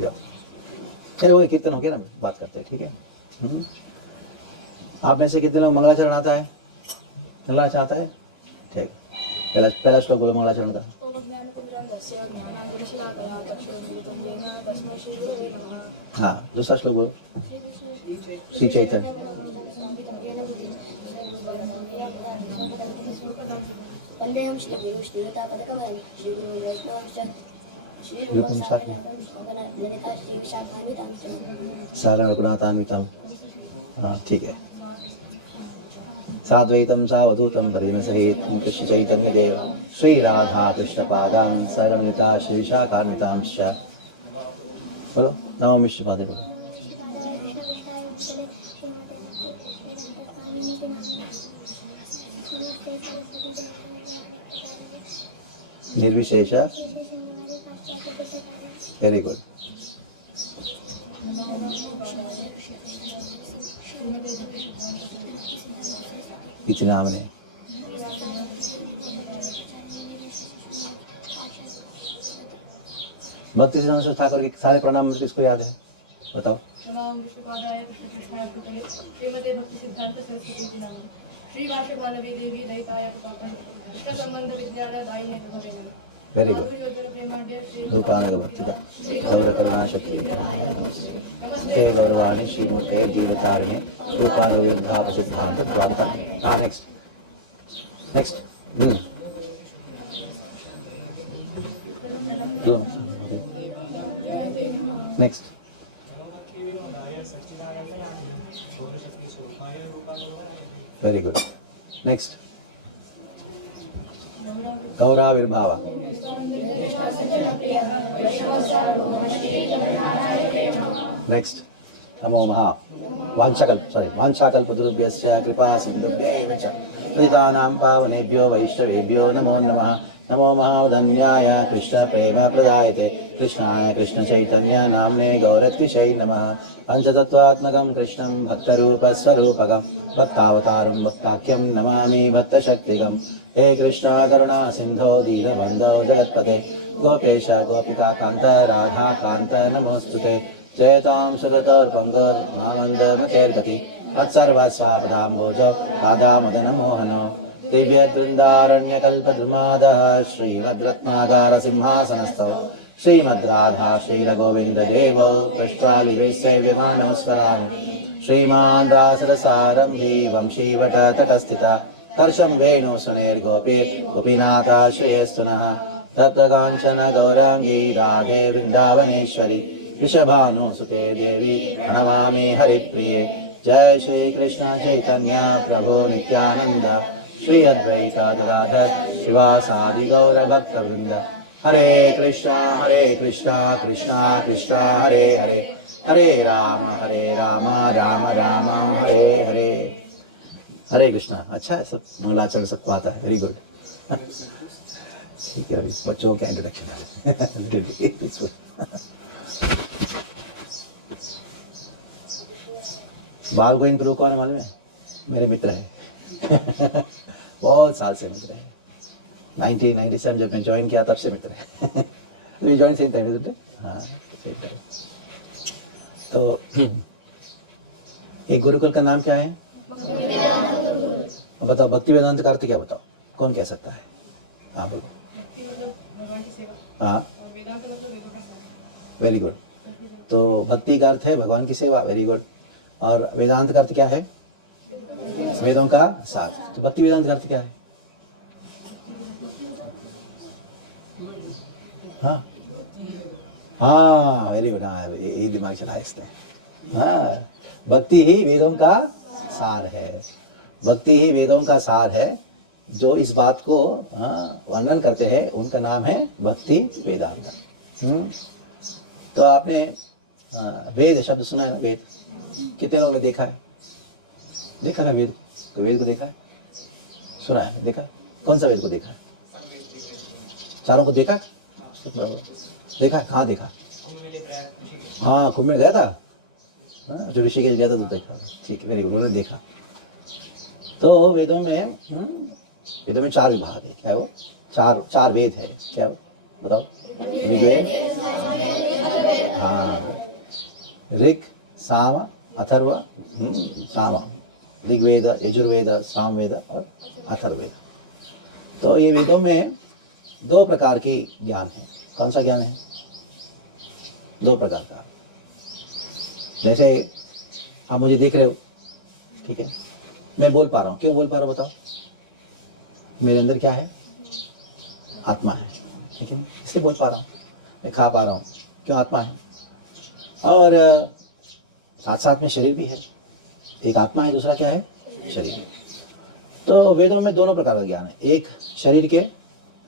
चलो वही कीर्तन हो गया ना, बात करते हैं, ठीक है। आप में से कितने लोग मंगलाचरण आता है, मंगलाचरण आता है? ठीक, पहला श्लोक बोलो मंगलाचरण का। हाँ, दूसरा श्लोक बोलो। श्री चैतन्य वंदेहं श्री गुरु श्रीयुता पदकमलं श्री गुरु वैष्णवं रूपं सारण रघुनाथान्वितं। हाँ ठीक है। साद्वैतं सावधूतं परिजन सहित कृष्ण चैतन्य देव श्री राधा कृष्ण पादां सरलता श्री विशाखान्वितांश्च। बोलो नमो विष्णुपादे बोलो। निर्विशेष, वेरी गुड। इतना हमने भक्ति सिद्धांत ठाकुर के सारे प्रणाम किसको याद है, बताओ। Very good. गौर करुणा शक्ति हे गौरवाणी श्रीमते जीवतारिणे रूपानुविद्धा सिद्धांत द्वारा। Next next very good. Next गौराविर्भाव। नेक्स्ट नमो महा वाञ्छाकल्पतरुभ्यश्च कृपा सिन्धुभ्यैव च पतितानां पावनेभ्यो वैष्णवेभ्यो नमो नमः। नमो महावदन्याय कृष्ण प्रेम प्रदायते कृष्णाय कृष्ण चैतन्य नाम्ने गौरतिशै नमः। पंचतत्वात्मकं कृष्णं भक्तरूपस्वरूपकं भक्तावतारं भक्ताख्यं नमामि भक्तशक्तिकं। हे कृष्ण करुणा सिन्धो दीनबन्धो जगत्पते गोपेश गोपिकान्त राधाकान्त नमोऽस्तुते। जयतां सुरतोर्पङ्गुर्मामन्दमतेर्गति तत्सर्वस्वापदाम्बोजो राधामदनमोहनो दिव्यवृन्दारण्यकल्पद्रुमादः श्रीमद्रत्नागारसिंहासनस्थौ श्रीमद्राधा श्रीलगोविन्ददेवौ पृष्ट्वालिवेशैव्यमानौ स्मरामि। श्रीमान् रासरसारम्भी वंशीवटतटस्थिता हर्षं वेणुसुनेर्गोपीनाथाश्रयस्तु नः। तप्तकाञ्चन गौराङ्गी राधे वृन्दावनेश्वरी वृषभानुसुते देवी प्रणमामि हरिप्रिये। जय श्री कृष्ण चैतन्य प्रभु नित्यानंद श्री अद्वैत गदाधर शिवासादि गौर भक्तवृंद। हरे कृष्णा कृष्णा कृष्णा हरे हरे हरे राम राम राम हरे हरे। हरे कृष्णा। अच्छा है, सब मंगलाचरण सबको आता है, वेरी गुड। ठीक है, बच्चों का इंट्रोडक्शन है। बाल गोविंद गुरु कौन है मालूम है? मेरे मित्र है। बहुत साल से मित्र है। 1997 जब मैं ज्वाइन किया तब से मित्र है। तो ज्वाइन सेम टाइम है। हाँ सेम टाइम। तो एक गुरुकुल का नाम क्या है? बताओ, भक्ति वेदांत का अर्थ क्या बताओ, कौन कह सकता है? हाँ बोलो। हाँ वेरी गुड। तो भक्ति का अर्थ है भगवान की सेवा, वेरी गुड। और वेदांत का अर्थ क्या है? वेदों का सार। तो भक्ति वेदांत का अर्थ क्या है? हाँ हाँ वेरी गुड। हाँ यही दिमाग चला है इसने। हाँ भक्ति ही वेदों का सार है। भक्ति ही वेदों का सार है। जो इस बात को वर्णन करते हैं उनका नाम है भक्ति वेदांत। तो आपने वेद शब्द सुना है ना? वेद कितने लोगों ने देखा है? देखा ना वेद को? वेद को देखा है, सुना है, देखा? कौन सा वेद को देखा है? चारों को देखा? देखा? कहाँ देखा? हाँ कुंभ में गया था। हाँ जो ऋषिकेश गया था तो देखा। ठीक है, वेरी गुड, उन्होंने देखा। तो वेदों में चार विभाग है। क्या है वो? चार वेद है। क्या है वो बताओ? ऋग्वेद, हाँ, ऋग, साम, अथर्व, साम, ऋग्वेद, यजुर्वेद, सामवेद और अथर्ववेद। तो ये वेदों में दो प्रकार के ज्ञान है। कौन सा ज्ञान है? दो प्रकार का। जैसे आप मुझे देख रहे हो, ठीक है, मैं बोल पा रहा हूँ। क्यों बोल पा रहा हूँ बताओ? मेरे अंदर क्या है? आत्मा है, ठीक है, इसलिए बोल पा रहा हूँ। मैं खा पा रहा हूँ, क्यों? आत्मा है। और साथ साथ में शरीर भी है। एक आत्मा है, दूसरा क्या है? शरीर। तो वेदों में दोनों प्रकार का ज्ञान है। एक शरीर के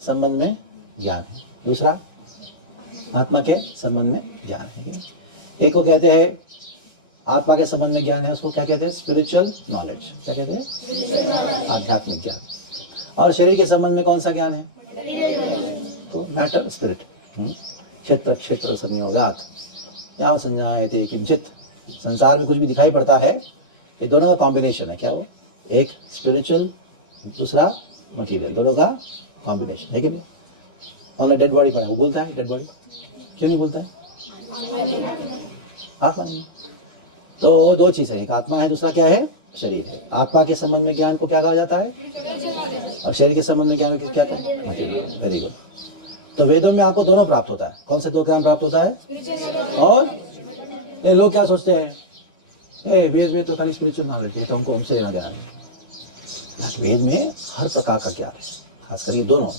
संबंध में ज्ञान है, दूसरा आत्मा के संबंध में ज्ञान है। एक को कहते हैं आत्मा के संबंध में ज्ञान है, उसको क्या कहते हैं? Spiritual knowledge. क्या कहते हैं? आध्यात्मिक ज्ञान। और शरीर के संबंध में कौन सा ज्ञान है? तो मैटर, स्पिरिट। क्षेत्र क्षेत्र संयोगात या संज्ञायते किंचित। संसार में कुछ भी दिखाई पड़ता है, ये दोनों का कॉम्बिनेशन है। क्या वो? एक स्पिरिचुअल, दूसरा मटीरियल, दोनों का कॉम्बिनेशन है कि नहीं? हमने डेड बॉडी पढ़ा, वो बोलता है डेड बॉडी, क्यों नहीं बोलता है? आत्मा नहीं। तो दो चीज़ है, एक आत्मा है, दूसरा क्या है? शरीर है। आत्मा के संबंध में ज्ञान को क्या कहा जाता है? और शरीर के संबंध में ज्ञान को क्या कहते हैं? मटीरियल। Very good. तो वेदों में आपको दोनों प्राप्त होता है। कौन से दो ज्ञान प्राप्त होता है? और ये लोग क्या सोचते हैं, वेद में तो खाली स्पिरिचुअल नॉलेज है, तो हमसे लेना ज्ञान है। वेद में हर प्रकार का ज्ञान है, खास करके दोनों,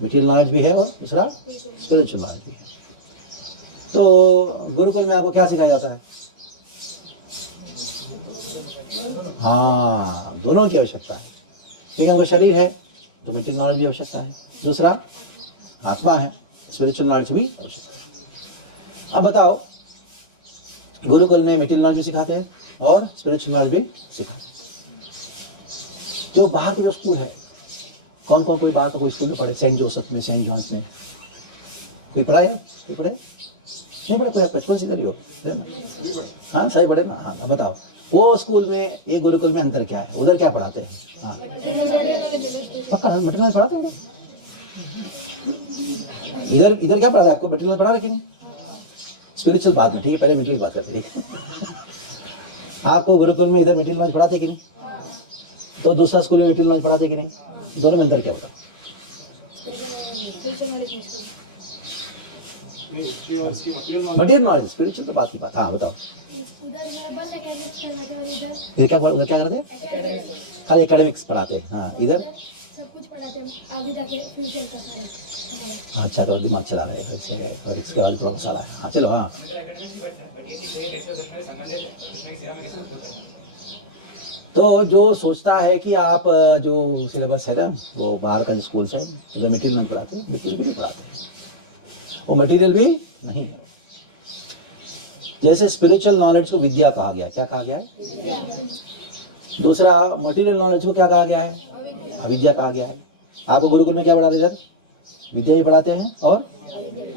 मटीरियल नॉलेज भी है और दूसरा स्पिरिचुअल नॉलेज भी है। तो गुरुकुल में आपको क्या सिखाया जाता है? हाँ, दोनों की आवश्यकता है। ठीक है, हमको शरीर है तो मटीरियल नॉलेज भी आवश्यकता है, दूसरा आत्मा है, स्पिरिचुअल नॉलेज भी आवश्यकता है। अब बताओ, गुरुकुल में मटीरियल नॉलेज भी सिखाते हैं और स्पिरिचुअल नॉलेज भी सिखाते हैं। जो बाहर के जो स्कूल है, कौन कौन कोई बाहर का कोई स्कूल में पढ़े? सेंट जोसेफ में, सेंट जॉन्स में कोई पढ़ा है? कोई पढ़े? नहीं पढ़े? कोई बचपन से इधर ही हो? हाँ, सही पढ़े ना? हाँ, बताओ वो स्कूल में एक गुरुकुल में अंतर क्या है? उधर क्या पढ़ाते हैं? हाँ, पक्का मटीरियल नॉलेज पढ़ाते हैं। इधर इधर क्या पढ़ा है आपको? मटीरियल पढ़ा रखे नहीं? स्पिरिचुअल बात में, ठीक है, पहले मटीरियल बात करते हैं। आपको गुरुकुल में इधर मटीरियल नॉलेज पढ़ाते कि नहीं? तो दूसरा स्कूल में मटीरियल नॉलेज पढ़ाते कि नहीं? दोनों में अंतर क्या होता? मटीरियल नॉलेज, स्पिरिचुअल तो बात की बात। हाँ बताओ, इधर क्या उधर क्या करते हैं? खाली एकेडमिक्स पढ़ाते हैं। हाँ, इधर सब कुछ पढ़ाते हैं, आगे जाके फ्यूचर का सारा। अच्छा, तो दिमाग चला रहे हैं और इसके बाद थोड़ा मसाला है। हाँ चलो। हाँ, तो जो सोचता है कि आप जो सिलेबस है ना, वो बाहर का स्कूल से उधर मटीरियल नहीं पढ़ाते, बिल्कुल भी नहीं पढ़ाते, वो मटीरियल भी नहीं है। जैसे स्पिरिचुअल नॉलेज को विद्या कहा गया, क्या कहा गया है? दूसरा मटीरियल नॉलेज को क्या कहा गया है? अविद्या कहा गया है। आपको गुरुकुल में क्या पढ़ाते हैं? विद्या ही पढ़ाते हैं और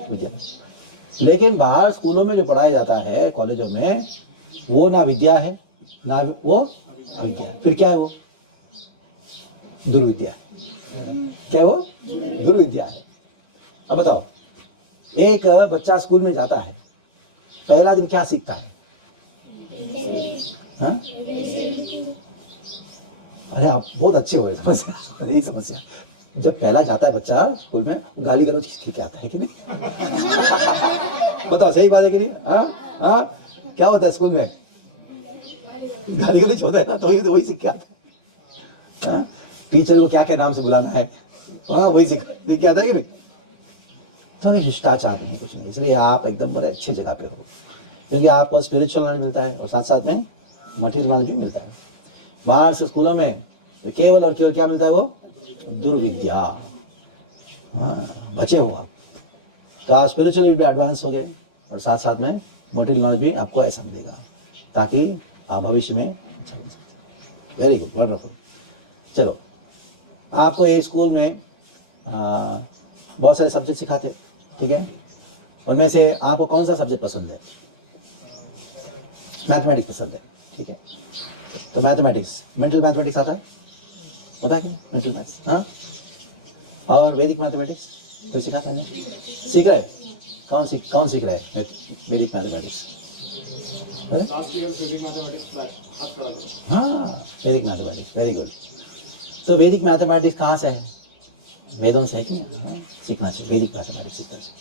विद्या। लेकिन बाहर स्कूलों में जो पढ़ाया जाता है, कॉलेजों में, वो ना विद्या है ना वो अविद्या। फिर क्या है? वो दुर्विद्या। क्या है वो? दुर्विद्या है। अब बताओ, एक बच्चा स्कूल में जाता है, पहला दिन क्या सीखता है? हाँ? अरे आप बहुत अच्छे हो, समस्या यही समस्या। जब पहला जाता है बच्चा स्कूल में, गाली गलौज सीख के आता है कि नहीं? बताओ, सही बात है कि नहीं? हाँ हाँ, क्या होता है स्कूल में? गाली गलौज होता है ना, तो वही सीख के आता है। टीचर को क्या क्या नाम से बुलाना है, हाँ वही सीख के आता है कि नहीं? तो ये शिष्टाचार नहीं, कुछ नहीं। इसलिए आप एकदम बड़े अच्छी जगह पे हो, क्योंकि आपको स्पिरिचुअल नॉलेज मिलता है और साथ साथ में मटीरियल नॉलेज भी मिलता है। बाहर से स्कूलों में तो केवल और केवल क्या मिलता है? वो दुर्विद्या। हाँ, बचे हो आप, तो आप स्पिरिचुअली भी एडवांस हो गए और साथ साथ में मटीरियल नॉलेज भी आपको ऐसा मिलेगा, ताकि आप भविष्य में अच्छा बन सकते। Very good, wonderful. चलो, आपको ये स्कूल में बहुत सारे सब्जेक्ट सिखाते, ठीक है? उनमें से आपको कौन सा सब्जेक्ट पसंद है? मैथमेटिक्स पसंद है, ठीक है? तो मैथमेटिक्स, मेंटल मैथमेटिक्स आता है? पता है कि मेंटल मैथ्स? हाँ, और वैदिक मैथमेटिक्स कोई सिखाता है? सीख रहे? कौन सीख रहे हैं वैदिक मैथमेटिक्स? लास्ट ईयर वैदिक मैथमेटिक्स क्लास आज करा था। हाँ, वैदिक मैथमेटिक्स, वेरी गुड। तो वैदिक मैथमेटिक्स कहाँ से है? वेदों से है कि नहीं? हाँ, सीखना चाहिए, वैदिक मैथमेटिक्स सीखना चाहिए।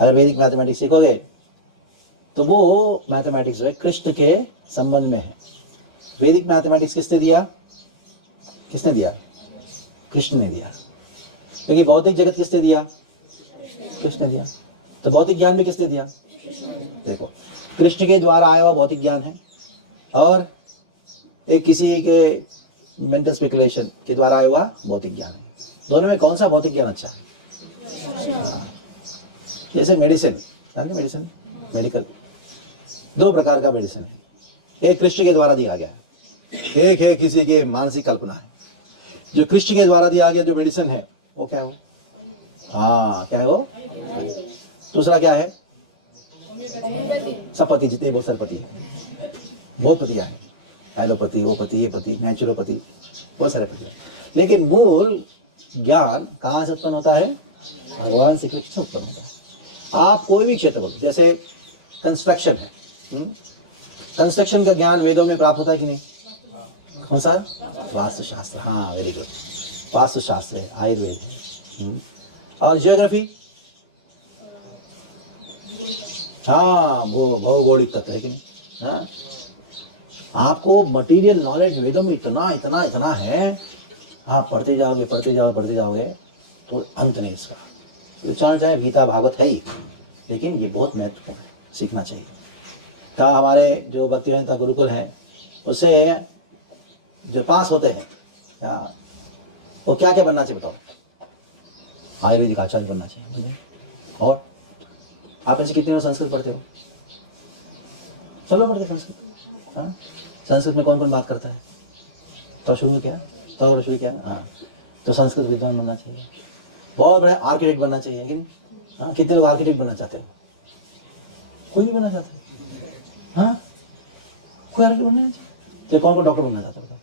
अगर वैदिक मैथमेटिक्स सीखोगे तो वो मैथमेटिक्स जो है कृष्ण के संबंध में है। वैदिक मैथमेटिक्स किसने दिया? किसने दिया? कृष्ण ने दिया। क्योंकि भौतिक जगत किसने दिया? कृष्ण ने दिया। तो भौतिक ज्ञान भी किसने दिया? देखो, कृष्ण के द्वारा आया हुआ भौतिक ज्ञान है और एक किसी के मेंटल स्पेकुलेशन के द्वारा आया हुआ भौतिक ज्ञान है। दोनों में कौन सा भौतिक ज्ञान अच्छा है? जैसे मेडिसिन, जानते मेडिसिन, मेडिकल, दो प्रकार का मेडिसिन है। एक कृष्ण के द्वारा दिया गया है, एक है किसी के मानसिक कल्पना है। जो कृष्ण के द्वारा दिया गया जो मेडिसिन है वो क्या है वो? हाँ, क्या है वो? दूसरा क्या है? सब पति, जितने बहुत सारे पति है, बहुत पतियां हैं, एलोपैथी, वो पति, ये पति, नेचुरोपैथी, बहुत सारे पति हैं। लेकिन मूल ज्ञान कहाँ से उत्पन्न होता है? भगवान श्री कृष्ण से उत्पन्न होता है। आप कोई भी क्षेत्र बोलो, जैसे कंस्ट्रक्शन है, कंस्ट्रक्शन का ज्ञान वेदों में प्राप्त होता है कि नहीं? कौन सा? वास्तुशास्त्र, हाँ, वेरी गुड, वास्तुशास्त्र है, आयुर्वेद है। और जियोग्राफी, हाँ, वो भौगोलिक तत्व है कि नहीं? हाँ, आपको मटेरियल नॉलेज वेदों में इतना इतना इतना है, आप पढ़ते जाओगे पढ़ते जाओगे पढ़ते जाओगे तो अंत नहीं इसका। तो चाहे गीता भागवत है ही, लेकिन ये बहुत महत्वपूर्ण है, सीखना चाहिए। क्या हमारे जो भक्तिवेदांता गुरुकुल हैं उससे जो पास होते हैं वो क्या क्या बनना चाहिए बताओ? आयुर्वेदिक आचार्य बनना चाहिए मुझे। और आप ऐसे कितने लोग संस्कृत पढ़ते हो? सब लोग पढ़ते संस्कृत? हाँ, संस्कृत में कौन कौन बात करता है? तो शुरू किया, तो शुरू किया, हाँ, तो संस्कृत विद्वान बनना चाहिए, बहुत बड़ा आर्किटेक्ट बनना चाहिए कि नहीं? हाँ, कितने लोग आर्किटेक्ट बनना चाहते हो? कोई नहीं बनना चाहता। हाँ, कोई आर्किटेक्ट बनना चाहिए। तो कौन कौन डॉक्टर बनना चाहता है बताओ?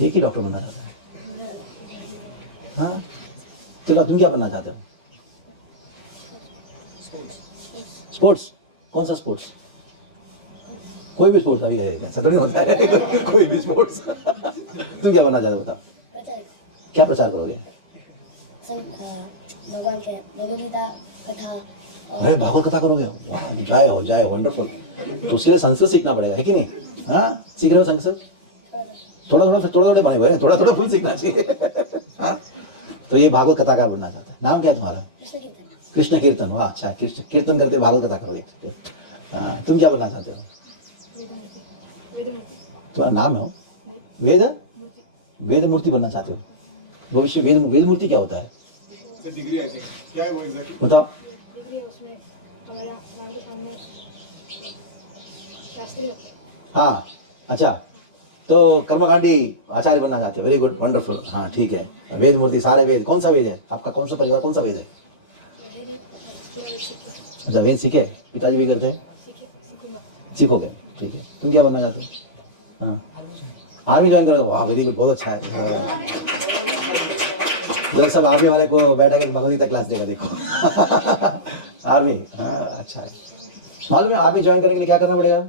एक ही डॉक्टर बनना चाहता है। हाँ, तो तुम क्या बनना चाहते हो? स्पोर्ट्स, कौन सा स्पोर्ट्स? कोई भी स्पोर्ट्स, अभी ऐसा तो नहीं होता है कोई भी स्पोर्ट्स। तुम क्या बनना चाहते हो बताओ? क्या प्रचार करोगे? भगवान के भगवद्गीता कथा। अरे भागवत कथा करोगे? जय हो, जय, वंडरफुल। तो उसके लिए संस्कृत सीखना पड़ेगा, है कि नहीं? हाँ, सीख रहे हो संस्कृत? थोड़ा थोड़ा बने हुए हैं, थोड़ा थोड़ा फुल सीखना चाहिए। हाँ, तो ये भागवत कथाकार बनना चाहता है। नाम क्या है तुम्हारा? कृष्ण कीर्तन। वाह, अच्छा, कृष्ण कीर्तन करते भागवत कथा करोगे। हाँ, तुम क्या बनना चाहते हो? तुम्हारा नाम है वेद, वेद मूर्ति बनना चाहते हो? भविष्य वेद मूर्ति क्या होता है? डिग्री है क्या है वो एग्जैक्टली? बताओ। उसमें हमारा राम के सामने शास्त्री होते हैं। हाँ, अच्छा, तो कर्मकांडी आचार्य बनना चाहते हो? Very good, wonderful. हाँ, ठीक है, वेद मूर्ति, सारे वेद। कौन सा वेद है आपका? कौन सा परिवार, कौन सा वेद है? अच्छा, वेद सीखे, पिताजी भी करते हैं, सीखोगे, ठीक है। तुम क्या बनना चाहते हो? हाँ, आर्मी ज्वाइन करो। वाह, वेरी गुड, बहुत अच्छा है। लोग सब आर्मी वाले को बैठा के भगवद्गीता क्लास देगा, देखो। आर्मी, हाँ, अच्छा है। मालूम है आर्मी ज्वाइन करने के लिए क्या करना पड़ेगा?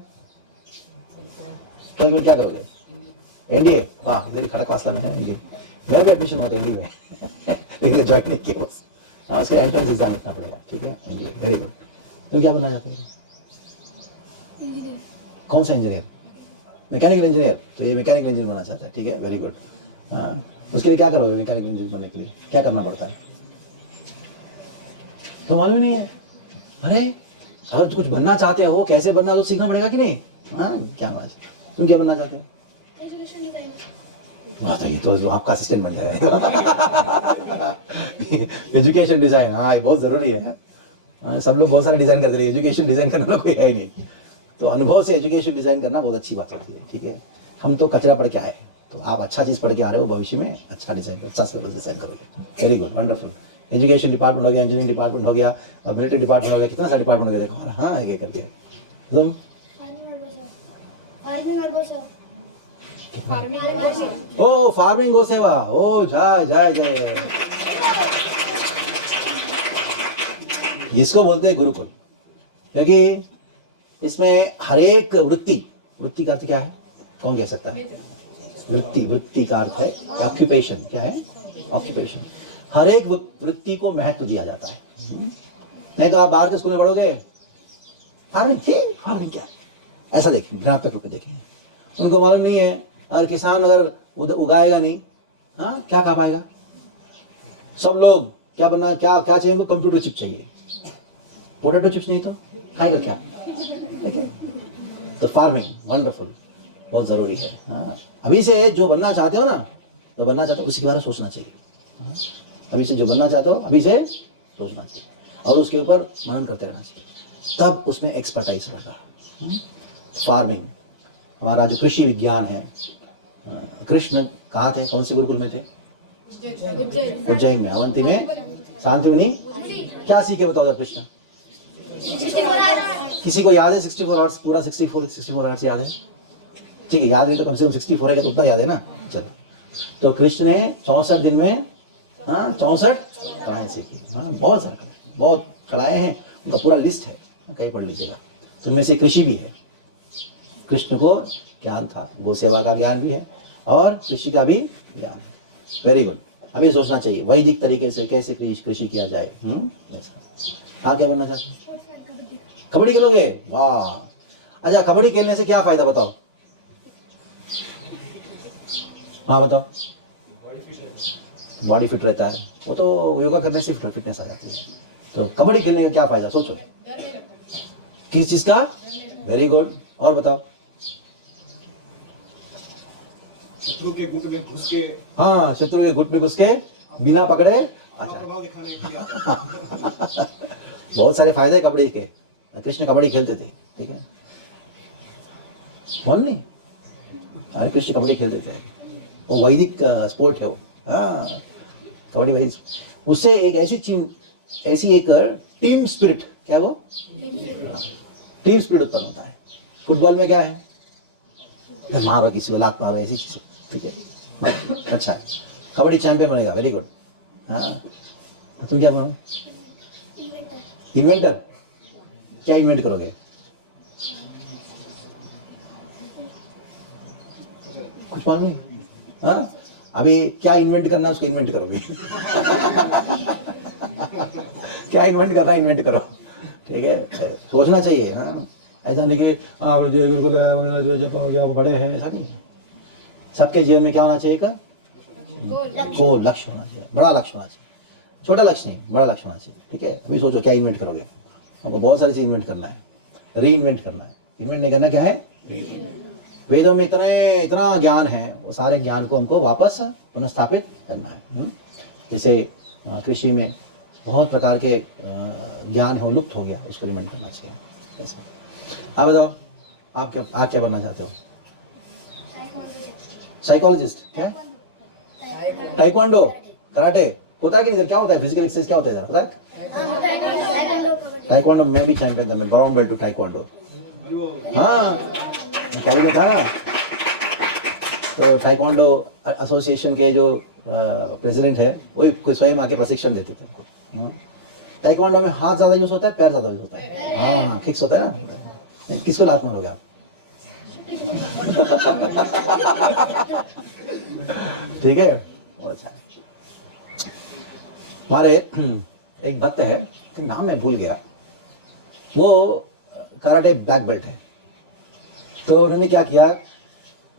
तो क्या करोगे? एनडीए, वाह, इधर खड़क वास्ता में है एनडीए। मेरा भी एडमिशन हुआ था एनडीए में, लेकिन ज्वाइन नहीं किया बस। हाँ, उसके एंट्रेंस एग्जाम लिखना पड़ेगा, ठीक है, एनडीए, वेरी गुड। तुम क्या बनना चाहते हो? इंजीनियर। कौन सा इंजीनियर? Mechanical engineer. तो ये मैकेनिकल इंजीनियर बनना चाहता है, ठीक है, वेरी गुड। हाँ, उसके लिए क्या करोगे? मैकेनिकल इंजीनियर बनने के लिए क्या करना पड़ता है? तो मालूम नहीं है? अरे, अगर कुछ बनना चाहते हो, कैसे बनना तो सीखना पड़ेगा कि नहीं? हाँ, क्या बात। तुम क्या बनना चाहते हो? Education design. बात है, ये तो आपका असिस्टेंट बन जाएगा। एजुकेशन डिजाइन, हाँ, ये बहुत जरूरी है। हाँ, सब लोग बहुत सारे डिजाइन करते हैं, एजुकेशन डिजाइन करने वाला कोई है ही नहीं। तो अनुभव से एजुकेशन डिजाइन करना बहुत अच्छी बात होती है, ठीक है। हम तो कचरा पढ़ के आए, तो आप अच्छा चीज पढ़ के आ रहे हो, भविष्य में अच्छा डिजाइन, अच्छा सिलेबस डिजाइन करोगे। Very good, wonderful. Education department हो गया, इंजीनियरिंग डिपार्टमेंट हो गया, और मिलिट्री डिपार्टमेंट हो गया, कितना सारा डिपार्टमेंट हो गया, देखो। हाँ, ये करके तुम ओ फार्मिंग गो सेवा, ओ जय जय जय। इसको बोलते हैं गुरुकुल, क्योंकि इसमें हर एक वृत्ति का अर्थ क्या है, कौन कह सकता है? वृत्ति का अर्थ है ऑक्यूपेशन। क्या है? ऑक्यूपेशन। हर एक वृत्ति को महत्व दिया जाता है। नहीं तो आप बाहर के स्कूल में पढ़ोगे, फार्मिंग क्या है, ऐसा देखेंगे, ग्राफ पे देखेंगे, उनको मालूम नहीं है। अगर किसान अगर उगाएगा नहीं, हाँ, क्या खा पाएगा? सब लोग क्या बनना, क्या चाहिए उनको? कंप्यूटर चिप चाहिए। पोटैटो चिप्स नहीं तो खाएगा क्या? तो फार्मिंग वंडरफुल, बहुत जरूरी है। हाँ, अभी से जो बनना चाहते हो ना, तो बनना चाहते हो उसी के बारे में सोचना चाहिए। हाँ? अभी से जो बनना चाहते हो अभी से सोचना चाहिए और उसके ऊपर मनन करते रहना चाहिए, तब उसमें एक्सपर्टाइज रहेगा। फार्मिंग हमारा जो कृषि विज्ञान है। कृष्ण कहाँ थे, कौन से गुरुकुल में थे? उज्जैन में, अवंती में, शांतिवनी। क्या सीखे बताओ जरा कृष्ण? किसी को याद है 64 आवर्स पूरा? 64 आवर्स याद है? ठीक है, याद नहीं तो कम से कम 64 है तो उतना याद है ना। चलो, तो कृष्ण ने 64 दिन में 64 कलाएं सीखी। बहुत सारा बहुत कलाएं हैं, उनका पूरा लिस्ट है, कहीं पढ़ लीजिएगा। तो उनमें से कृषि भी है। कृष्ण को ज्ञान था, गो सेवा का ज्ञान भी है और कृषि का भी ज्ञान है। Very good. अभी सोचना चाहिए वैदिक तरीके से कैसे कृषि किया जाए। हाँ, क्या बनना चाहते हैं? कबड्डी खेलोगे? वाह, अच्छा, कबड्डी खेलने से क्या फायदा बताओ? हाँ बताओ। बॉडी फिट रहता है, वो तो योगा करने से फिटनेस आ जाती है। तो कबड्डी खेलने का क्या फायदा सोचो, किस चीज का? वेरी गुड, और बताओ। शत्रु के गुट में घुस के, हाँ, शत्रु के गुट में घुस के बिना पकड़े। अच्छा, प्रभाव दिखाने के लिए बहुत सारे फायदे कबड्डी के। कृष्ण कबड्डी खेलते थे, ठीक है, कौन नहीं? अरे कृष्ण कबड्डी खेलते थे, वो वैदिक स्पोर्ट है वो। हाँ, कबड्डी वैदिक। उससे एक ऐसी एक टीम स्पिरिट, क्या वो टीम स्पिरिट उत्पन्न होता है। फुटबॉल में क्या है, मारो किसी को, लात मारो, ऐसी चीज, ठीक है। अच्छा है, कबड्डी चैंपियन बनेगा। Very good. हाँ, तुम क्या बनो? इन्वेंटर। क्या इन्वेंट करोगे? कुछ मालूम नहीं? हाँ, अभी क्या इन्वेंट करना है उसको इन्वेंट करोगे। क्या इन्वेंट करना है इन्वेंट करो, ठीक है। सोचना चाहिए। हाँ, ऐसा नहीं कि बिल्कुल बड़े हैं, ऐसा नहीं। सबके जीवन में क्या होना चाहिए? का गोल, लक्ष्य होना चाहिए, बड़ा लक्ष्य होना चाहिए, छोटा लक्ष्य नहीं, बड़ा लक्ष्य होना चाहिए, ठीक है। अभी सोचो क्या इन्वेंट करोगे। हमको बहुत सारी चीज इन्वेंट करना है, री इन्वेंट करना है। इन्वेंट नहीं करना, क्या है? वेदों में इतना ज्ञान है, वो सारे ज्ञान को हमको वापस पुनः स्थापित करना है। जैसे कृषि में बहुत प्रकार के ज्ञान है, वो लुप्त हो गया, उसको रिमेंट करना चाहिए। आप बताओ, आप क्या बनना चाहते हो? साइकोलॉजिस्ट? क्या? टाइक्वांडो, कराटे होता है कि नहीं? क्या होता है? फिजिकल एक्सरसाइज क्या होता है, पता है? टाइक्वांडो में भी चैंपियन था, मैं ब्राउन बेल्ट टू टाइक्वांडो। हाँ, मैं कैली में था ना। तो टाइक्वांडो एसोसिएशन के जो प्रेसिडेंट है, वही स्वयं आके प्रशिक्षण देते थे हमको। टाइक्वांडो में हाथ ज्यादा यूज होता है, पैर ज्यादा यूज होता है। हाँ, किक्स होता है ना। किसको लात मारोगे आप? ठीक है, अच्छा। हमारे एक भक्त है, नाम मैं भूल गया, वो कराटे ब्लैक बेल्ट है। तो उन्होंने क्या किया,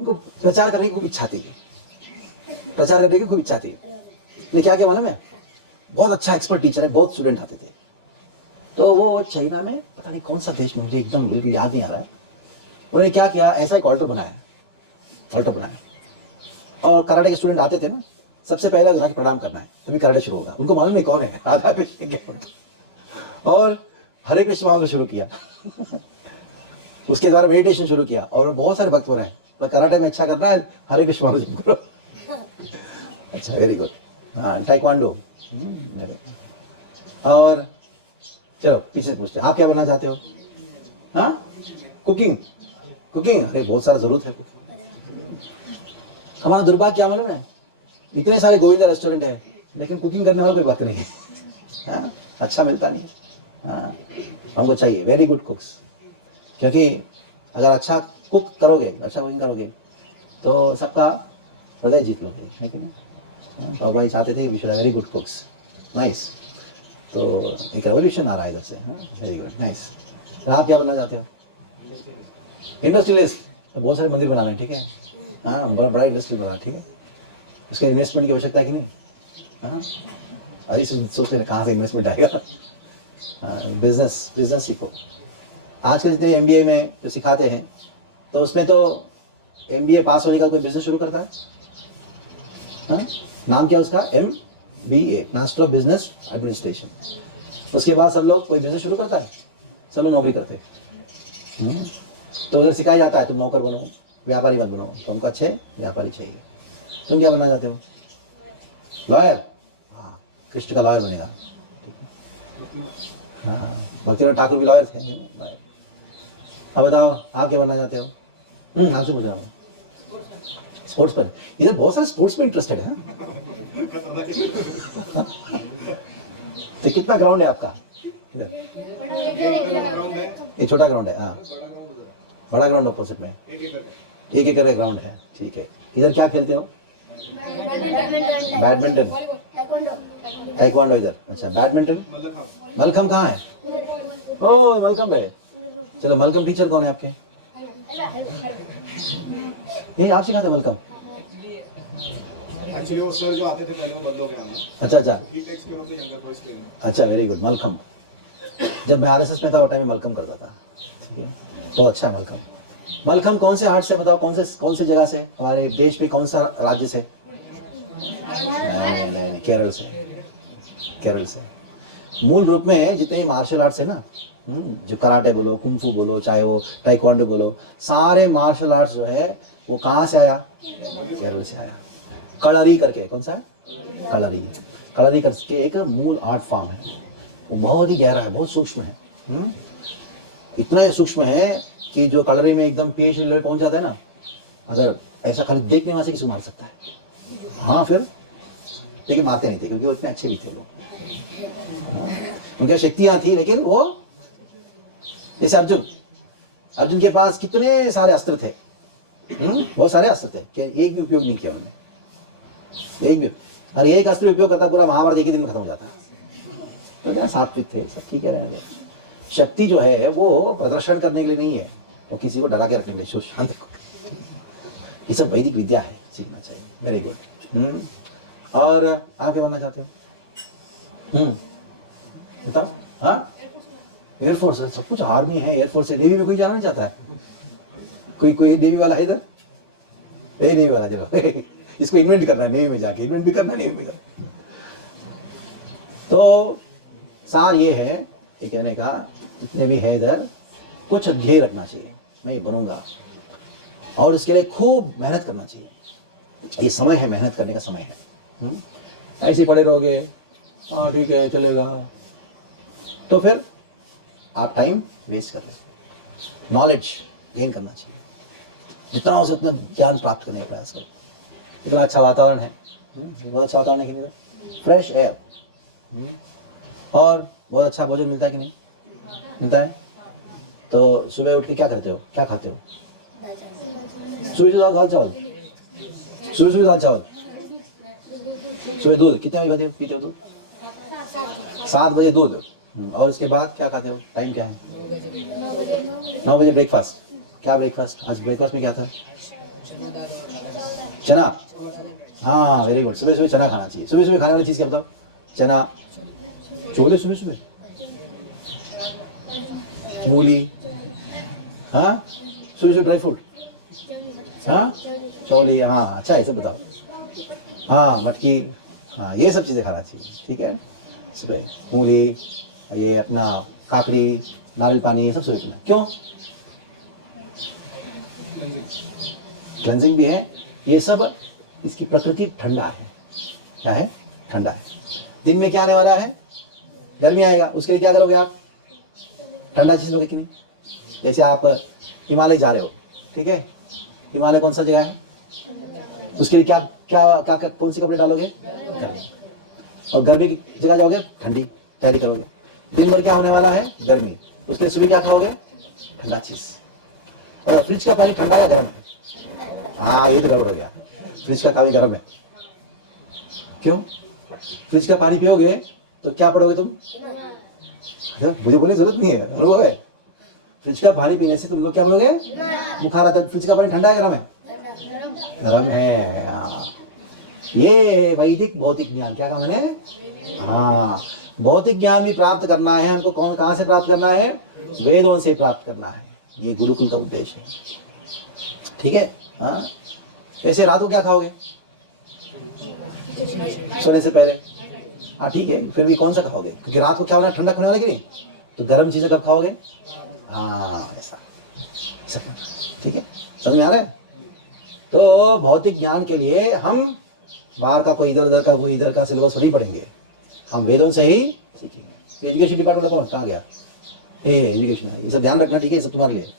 उनको प्रचार करने की खूब इच्छा थी, प्रचार करने की खूब इच्छा थी। ने क्या मालूम है, बहुत अच्छा एक्सपर्ट टीचर है, बहुत स्टूडेंट आते थे। तो वो चाइना में, पता नहीं कौन सा देश में, मुझे एकदम बिल्कुल याद नहीं आ रहा है, उन्होंने क्या किया, ऐसा एक ऑल्टर बनाया और कराटे के स्टूडेंट आते थे ना, सबसे पहले जाके प्रणाम करना है, तभी कराटे शुरू होगा। उनको मालूम नहीं कौन है, राधा कृष्ण, और हरे कृष्ण मांगना शुरू किया। उसके द्वारा मेडिटेशन शुरू किया और बहुत सारे भक्त हो रहे हैं। तो कराटे में अच्छा करना है, हरे कृष्ण मांगना करो। अच्छा, वेरी गुड। हाँ, टाइक्वांडो। और चलो पीछे पूछते, आप क्या बनना चाहते हो? हाँ, कुकिंग। अरे बहुत सारा जरूरत है। हमारा दुर्भाग्य क्या मालूम है, इतने सारे गोविंदा रेस्टोरेंट है, लेकिन कुकिंग करने वाला कोई वक्त नहीं है। हाँ, अच्छा मिलता नहीं है। हाँ, हमको चाहिए वेरी गुड कुक्स, क्योंकि अगर अच्छा कुक करोगे, अच्छा कुकिंग करोगे तो सबका हृदय जीत लोगे, है कि नहीं? बाबा भाई चाहते थे we should very good cooks, nice. तो एक रेवोल्यूशन आ रहा है इधर से, वेरी गुड, नाइस। आप क्या बनना चाहते हो? इंडस्ट्रियलिस्ट। तो बहुत सारे मंदिर बनाने, ठीक है, हाँ, बड़ा बड़ा इंडस्ट्री बना, ठीक है, उसके इन्वेस्टमेंट की आवश्यकता है कि नहीं? हाँ, अरे सोचते हैं कहाँ से इन्वेस्टमेंट आएगा? बिजनेस बिजनेस सीखो। आजकल जितने MBA में जो सिखाते हैं तो उसमें तो MBA पास होने का कोई बिजनेस शुरू करता है, हाँ? नाम क्या उसका? MBA, master of business administration. उसके बाद सब लोग कोई बिजनेस शुरू करता है, सब लोग नौकरी करते हैं। तो उधर सिखाया जाता है तुम नौकर बनो, व्यापारी मत बनो, तुमको अच्छे व्यापारी चाहिए। तुम क्या बनना चाहते हो? लॉयर। हाँ, कृष्ण का लॉयर बनेगा। हाँ, भक्तिनाथ ठाकुर भी लॉयर थे। अब बताओ आप क्या बनना चाहते हो? आपसे पूछ रहा हूँ। स्पोर्ट्स पर, इधर बहुत सारे स्पोर्ट्स में इंटरेस्टेड है। तो कितना ग्राउंड है आपका इधर? ये छोटा ग्राउंड है, हाँ, बड़ा ग्राउंड अपोजिट में 1 एकड़ का ग्राउंड है, ठीक है। इधर क्या खेलते हो? बैडमिंटन, ताइक्वांडो इधर, अच्छा बैडमिंटन। मलखम कहाँ है? ओह मलखम है, चलो मलखम टीचर कौन है आपके? ये आप सिखाते मलखम? एक्चुअली वो सर जो आते थे पहले वो बंद हो गया हमें। अच्छा अच्छा ही टेक्स के होते यंगर बॉयज ट्रेनिंग। अच्छा, वेरी गुड। मलखम, जब मैं RSS में था वो टाइम में मलखम करता था, ठीक है, बहुत अच्छा है मलखम। मलखम कौन से हाट से बताओ, कौन से जगह से, हमारे देश में कौन सा राज्य से? नहीं, केरल से, केरल से। मूल रूप में जितने मार्शल आर्ट्स है ना, जो कराटे बोलो, कुंफू बोलो, चाहे वो ताइक्वांडो बोलो, सारे मार्शल आर्ट्स जो है वो कहाँ से आया? केरल से आया। कलरी करके, कौन सा है? कलरी। कलरी करके एक मूल आर्ट फॉर्म है, वो बहुत ही गहरा है, बहुत सूक्ष्म है। इतना सूक्ष्म है कि जो कलरी में एकदम PhD लेवल पहुंच जाता है ना, अगर ऐसा खाली देखने वहां से किसी को मार सकता है। हाँ फिर, लेकिन मारते नहीं थे क्योंकि वो इतने अच्छे भी थे लोग, उनकी शक्तियां थी। लेकिन वो जैसे अर्जुन के पास कितने सारे अस्त्र थे, बहुत सारे अस्त्र थे, कि एक भी उपयोग नहीं किया उन्होंने, एक भी। और एक अस्त्र उपयोग करता पूरा महाभारत एक ही दिन में खत्म हो जाता। तो क्या सात्विक थे सब, ठीक है। शक्ति जो है वो प्रदर्शन करने के लिए नहीं है, वो किसी को डरा के रखने के लिए, शांत रखो। ये सब वैदिक विद्या है, सीखना चाहिए। Very good. और आप क्या बनना चाहते हो? बताओ। हाँ, एयरफोर्स है, सब कुछ आर्मी है, एयरफोर्स है, नेवी में कोई जाना नहीं चाहता है? कोई नेवी वाला है इधर? नेवी वाला, चलो इसको इन्वेंट करना है, नेवी में जाके इन्वेंट भी करना है, नेवी में जाके। तो सार ये है, ये कहने का, जितने भी है इधर, कुछ ध्येय रखना चाहिए, मैं ये बनूंगा, और उसके लिए खूब मेहनत करना चाहिए। ये समय है, मेहनत करने का समय है। ऐसे ही पड़े रहोगे, हाँ ठीक है चलेगा, तो फिर आप टाइम वेस्ट कर रहे। नॉलेज गेन करना चाहिए, जितना हो सके उतना ज्ञान प्राप्त करने का प्रयास करो। इतना अच्छा वातावरण है, बहुत अच्छा वातावरण है कि नहीं? फ्रेश एयर, और बहुत अच्छा भोजन मिलता है कि नहीं मिलता है? तो सुबह उठ के क्या करते हो, क्या खाते हो? सुबह दाल चावल, सुबह दाल चावल, सुबह दूध। कितने बजे पीते हो दूध? 7 बजे दूध। और उसके बाद क्या खाते हो? टाइम क्या है? 9 बजे ब्रेकफास्ट। क्या ब्रेकफास्ट? आज ब्रेकफास्ट में क्या था? चना। हाँ वेरी गुड, सुबह सुबह चना खाना चाहिए। सुबह सुबह खाने वाली चीज़ क्या बताओ? चना, छोले सुबह सुबह, मूली, हाँ सुबह सुबह ड्राई फ्रूट, हाँ चौली, हाँ अच्छा है, सब बताओ। हाँ मटकी, हाँ ये सब चीज़ें खाना चाहिए, ठीक है। सुबह मूली, ये अपना काकड़ी, नारियल पानी, ये सब सुबह पीना। क्यों? क्लेंजिंग भी है ये सब। इसकी प्रकृति ठंडा है। क्या है? ठंडा है। दिन में क्या आने वाला है? गर्मी आएगा, उसके लिए क्या करोगे आप? ठंडा चीज लोगे कि नहीं? जैसे आप हिमालय जा रहे हो, ठीक है, हिमालय कौन सा जगह है? उसके लिए क्या क्या क्या, कौन से कपड़े डालोगे? गर्मी। और गर्मी की जगह जाओगे, ठंडी तैयारी करोगे। दिन भर क्या होने वाला है, गर्मी, उसके सुबह क्या खाओगे, ठंडा चीज। और फ्रिज का पानी ठंडा या गर्म है? हाँ, ये तो गड़बड़ हो गया, फ्रिज का पानी गर्म है। क्यों? फ्रिज का पानी पियोगे तो क्या पढ़ोगे तुम? मुझे बोलने जरूरत नहीं है, अनुभव है। फ्रिज का पानी पीने से तुम लोग क्या बोलोगे, बुखार आता है। फ्रिज का पानी ठंडा है गर्म है? गर्म है। हाँ। ये वैदिक भौतिक ज्ञान, क्या कहा मैंने? हाँ, भौतिक ज्ञान भी प्राप्त करना है हमको। कहाँ से प्राप्त करना है? वेदों से प्राप्त करना है। ये गुरुकुल का उद्देश्य है, ठीक है। हाँ, वैसे रात को क्या खाओगे सोने से पहले? हाँ ठीक है, फिर भी कौन सा खाओगे? क्योंकि रात को क्या होना है, ठंडा होने वाला कि नहीं, तो गर्म चीजें कब खाओगे? हाँ, ऐसा, ठीक है, समझ में आ रहा है? तो भौतिक ज्ञान के लिए हम बाहर का कोई इधर का सिलेबस नहीं पढ़ेंगे, हम वेदों से ही सीखेंगे। एजुकेशन डिपार्टमेंट कौन, कहाँ गया? एजुकेशन, ये सब ध्यान रखना, ठीक है, सब तुम्हारे लिए।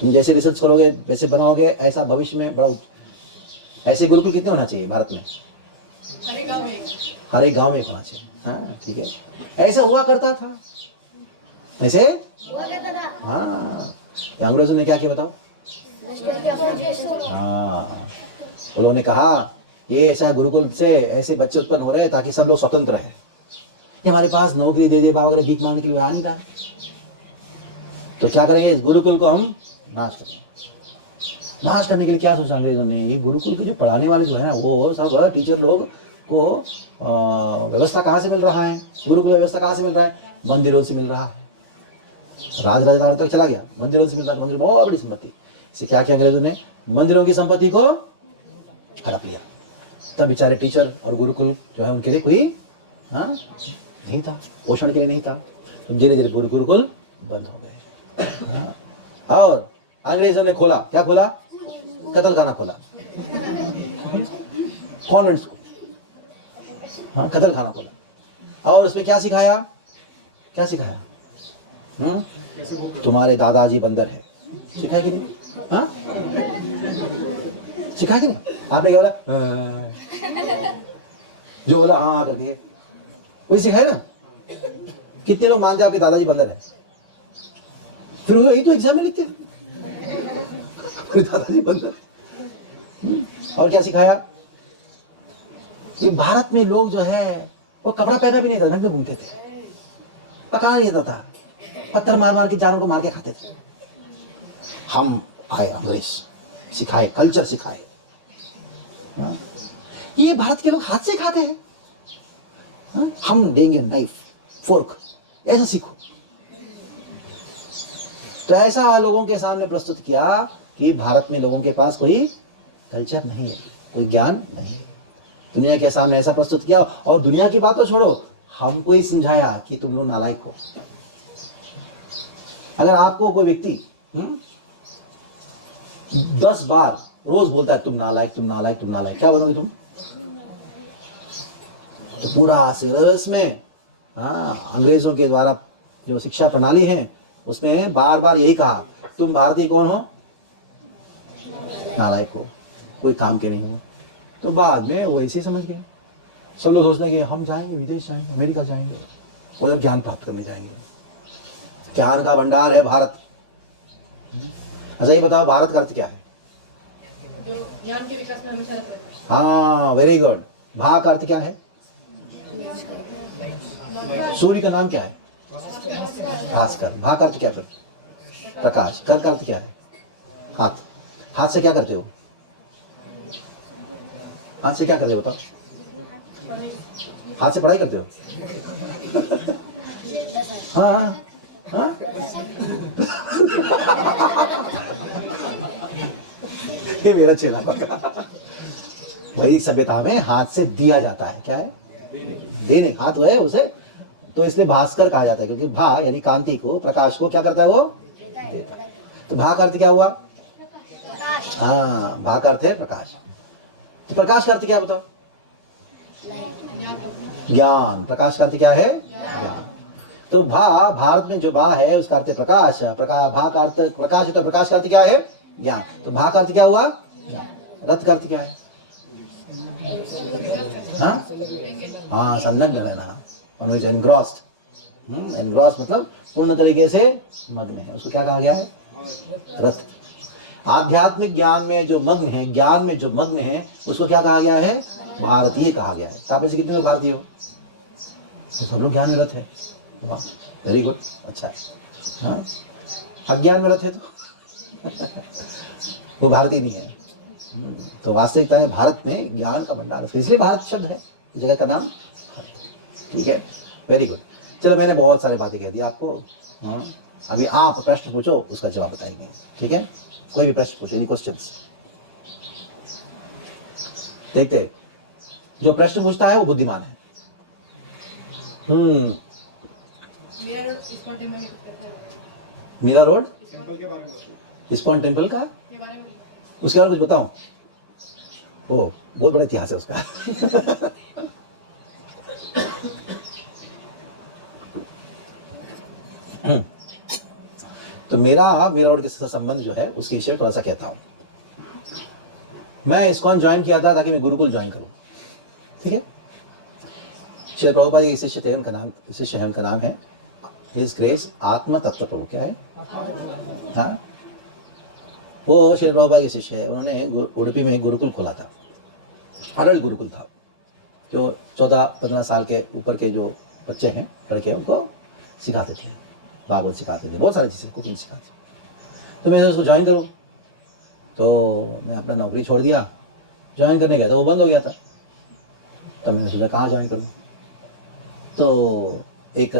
तुम जैसे रिसर्च करोगे वैसे बनाओगे, ऐसा भविष्य में बड़ा। ऐसे गुरुकुल कितने होना चाहिए भारत में? हर एक गांव में होना चाहिए। हाँ ठीक है, ऐसा हुआ करता था, ऐसे हाँ। अंग्रेजों ने क्या किया बताओ? हाँ, उन्होंने कहा ये ऐसा गुरुकुल से ऐसे बच्चे उत्पन्न हो रहे हैं ताकि सब लोग स्वतंत्र है। ये हमारे पास नौकरी दे दे बाबा, अगर भीख मांगने के लिए आ नहीं रहा, तो क्या करेंगे, इस गुरुकुल को हम नाश करेंगे। नाश करने के लिए क्या सोचा अंग्रेजों ने? ये गुरुकुल के जो पढ़ाने वाले जो है ना, वो सब टीचर लोग को व्यवस्था कहाँ से मिल रहा है? गुरुकुल व्यवस्था कहाँ से मिल रहा है? मंदिरों से मिल रहा है। राजराज तक चला गया, मंदिरों से मिल रहा है। मंदिर बहुत बड़ी संपत्ति। इसे क्या किया अंग्रेजों ने? मंदिरों की संपत्ति को हड़प लिया। तब बेचारे टीचर और गुरुकुल जो है उनके लिए कोई नहीं था, पोषण के लिए नहीं था। तो धीरे धीरे गुरुकुल बंद हो गए। और अंग्रेजों ने खोला, क्या खोला? कत्ल खाना खोला, कॉन्वेंट स्कूल, हाँ, कत्ल खाना खोला। और उसमें क्या सिखाया? क्या सिखाया? तुम्हारे दादाजी बंदर है, सिखाया कि नहीं? हाँ, सिखाया कि नहीं? आपने क्या बोला? जो बोला हाँ करके वही सिखाया ना। कितने लोग मानते हैं आपके दादाजी बंदर है? फिर वही तो एग्जाम में लिखते हैं दादाजी बंदर। और क्या सिखाया? कि भारत में लोग जो है वो कपड़ा पहना भी नहीं था, ढंग में घूमते थे, पका नहीं था, पत्थर मार मार के जानवर को मार के खाते थे। हम आए, अंग्रेज सिखाए, कल्चर सिखाए। ये भारत के लोग हाथ से खाते हैं, हम देंगे नाइफ फोर्क, ऐसा सीखो। तो ऐसा लोगों के सामने प्रस्तुत किया कि भारत में लोगों के पास कोई कल्चर नहीं है, कोई ज्ञान नहीं है। दुनिया के सामने ऐसा प्रस्तुत किया, और दुनिया की बात तो छोड़ो, हमको ही समझाया कि तुम लोग नालायक हो। अगर आपको कोई व्यक्ति 10 बार रोज बोलता है तुम नालायक, तुम नालायक, तुम नालायक, क्या बोलोगे तुम? तो पूरा सिलेबस में अंग्रेजों के द्वारा जो शिक्षा प्रणाली है उसमें बार बार यही कहा, तुम भारतीय कौन हो? नालायक हो, कोई काम के नहीं हो। तो बाद में वो ऐसे समझ गए। सब लोग सोचते हैं कि हम जाएंगे, विदेश जाएंगे, अमेरिका जाएंगे, उधर ज्ञान प्राप्त करने जाएंगे। ज्ञान का भंडार है भारत। अच्छा ये बताओ, भारत का अर्थ क्या है? ज्ञान के विकास में हमेशा रहता है। हाँ, वेरी गुड। भा का अर्थ क्या है? सूर्य का नाम क्या है? भास्कर। भा का अर्थ क्या फिर? प्रकाश। कर का अर्थ क्या है? हाथ। हाथ से क्या करते हो? हाथ से क्या करते हो बताओ? हाथ से पढ़ाई करते हो? हाँ हाँ, ये मेरा चेला पका। वही सभ्यता में हाथ से दिया जाता है, क्या है? देने। हाथ है उसे, तो इसलिए भास्कर कहा जाता है, क्योंकि भा यानी कांति को, प्रकाश को क्या करता है वो? देता है। तो भा का अर्थ क्या हुआ? हाँ, भा का अर्थ है प्रकाश। तो प्रकाश का अर्थ क्या बताओ? ज्ञान। प्रकाश का अर्थ क्या है? ज्ञान। तो भा, भारत में जो भा है उसका अर्थ है प्रकाश। भा का अर्थ प्रकाश है, तो प्रकाश का अर्थ क्या है? ज्ञान। तो भा का अर्थ क्या हुआ? रथ का अर्थ क्या है? हाँ, संलग्न रहना, एनग्रॉस्ड। एनग्रॉस मतलब पूर्ण तरीके से मग्न है, उसको क्या कहा गया है? रत। आध्यात्मिक ज्ञान में जो मग्न है, ज्ञान में जो मग्न है, उसको क्या कहा गया है? भारतीय कहा गया है। आप में से कितने लोग भारतीय हो? तो सब लोग ज्ञान में रत है। वाह, वेरी गुड, अच्छा है। हाँ, अज्ञान में रत है तो वो भारतीय नहीं है। तो वास्तविकता है भारत में ज्ञान का भंडार है, इसलिए भारत शब्द है, जगह का नाम भारत। ठीक है, वेरी गुड। चलो, मैंने बहुत सारी बातें कह दी आपको। हाँ, अभी आप प्रश्न पूछो, उसका जवाब बताएंगे। ठीक है, कोई भी प्रश्न पूछो, एनी क्वेश्चंस। देखते, जो प्रश्न पूछता है वो बुद्धिमान है। मीरा रोड टेंपल के बारे में इस्कॉन टेम्पल का के बारे में उसके बारे में कुछ बताऊं? ओ, बहुत बड़ा इतिहास है उसका। तो मेरा रोड के साथ संबंध जो है उसके विषय में थोड़ा सा कहता हूं। मैं इस्कॉन ज्वाइन किया था ताकि मैं गुरुकुल ज्वाइन करूं। ठीक है, श्री प्रभुपाद के शिष्य थे, उनका नाम, शिष्य है, उनका नाम है हिज ग्रेस आत्म तत्व प्रभु। क्या है? हाँ, वो श्री प्रभुपाद के शिष्य है। उन्होंने उडुपी में गुरुकुल खोला था, अडल्ट गुरुकुल था, जो 14-15 साल के ऊपर के जो बच्चे हैं, लड़के, उनको सिखाते थे, भागवत सिखाते थे, बहुत सारी चीज़ें, कुकिंग सिखाते। तो मैं उसको ज्वाइन करूँ, तो मैं अपना नौकरी छोड़ दिया, ज्वाइन करने गया तो वो बंद हो गया था। तब मैंने सोचा कहाँ ज्वाइन करूँ। तो एक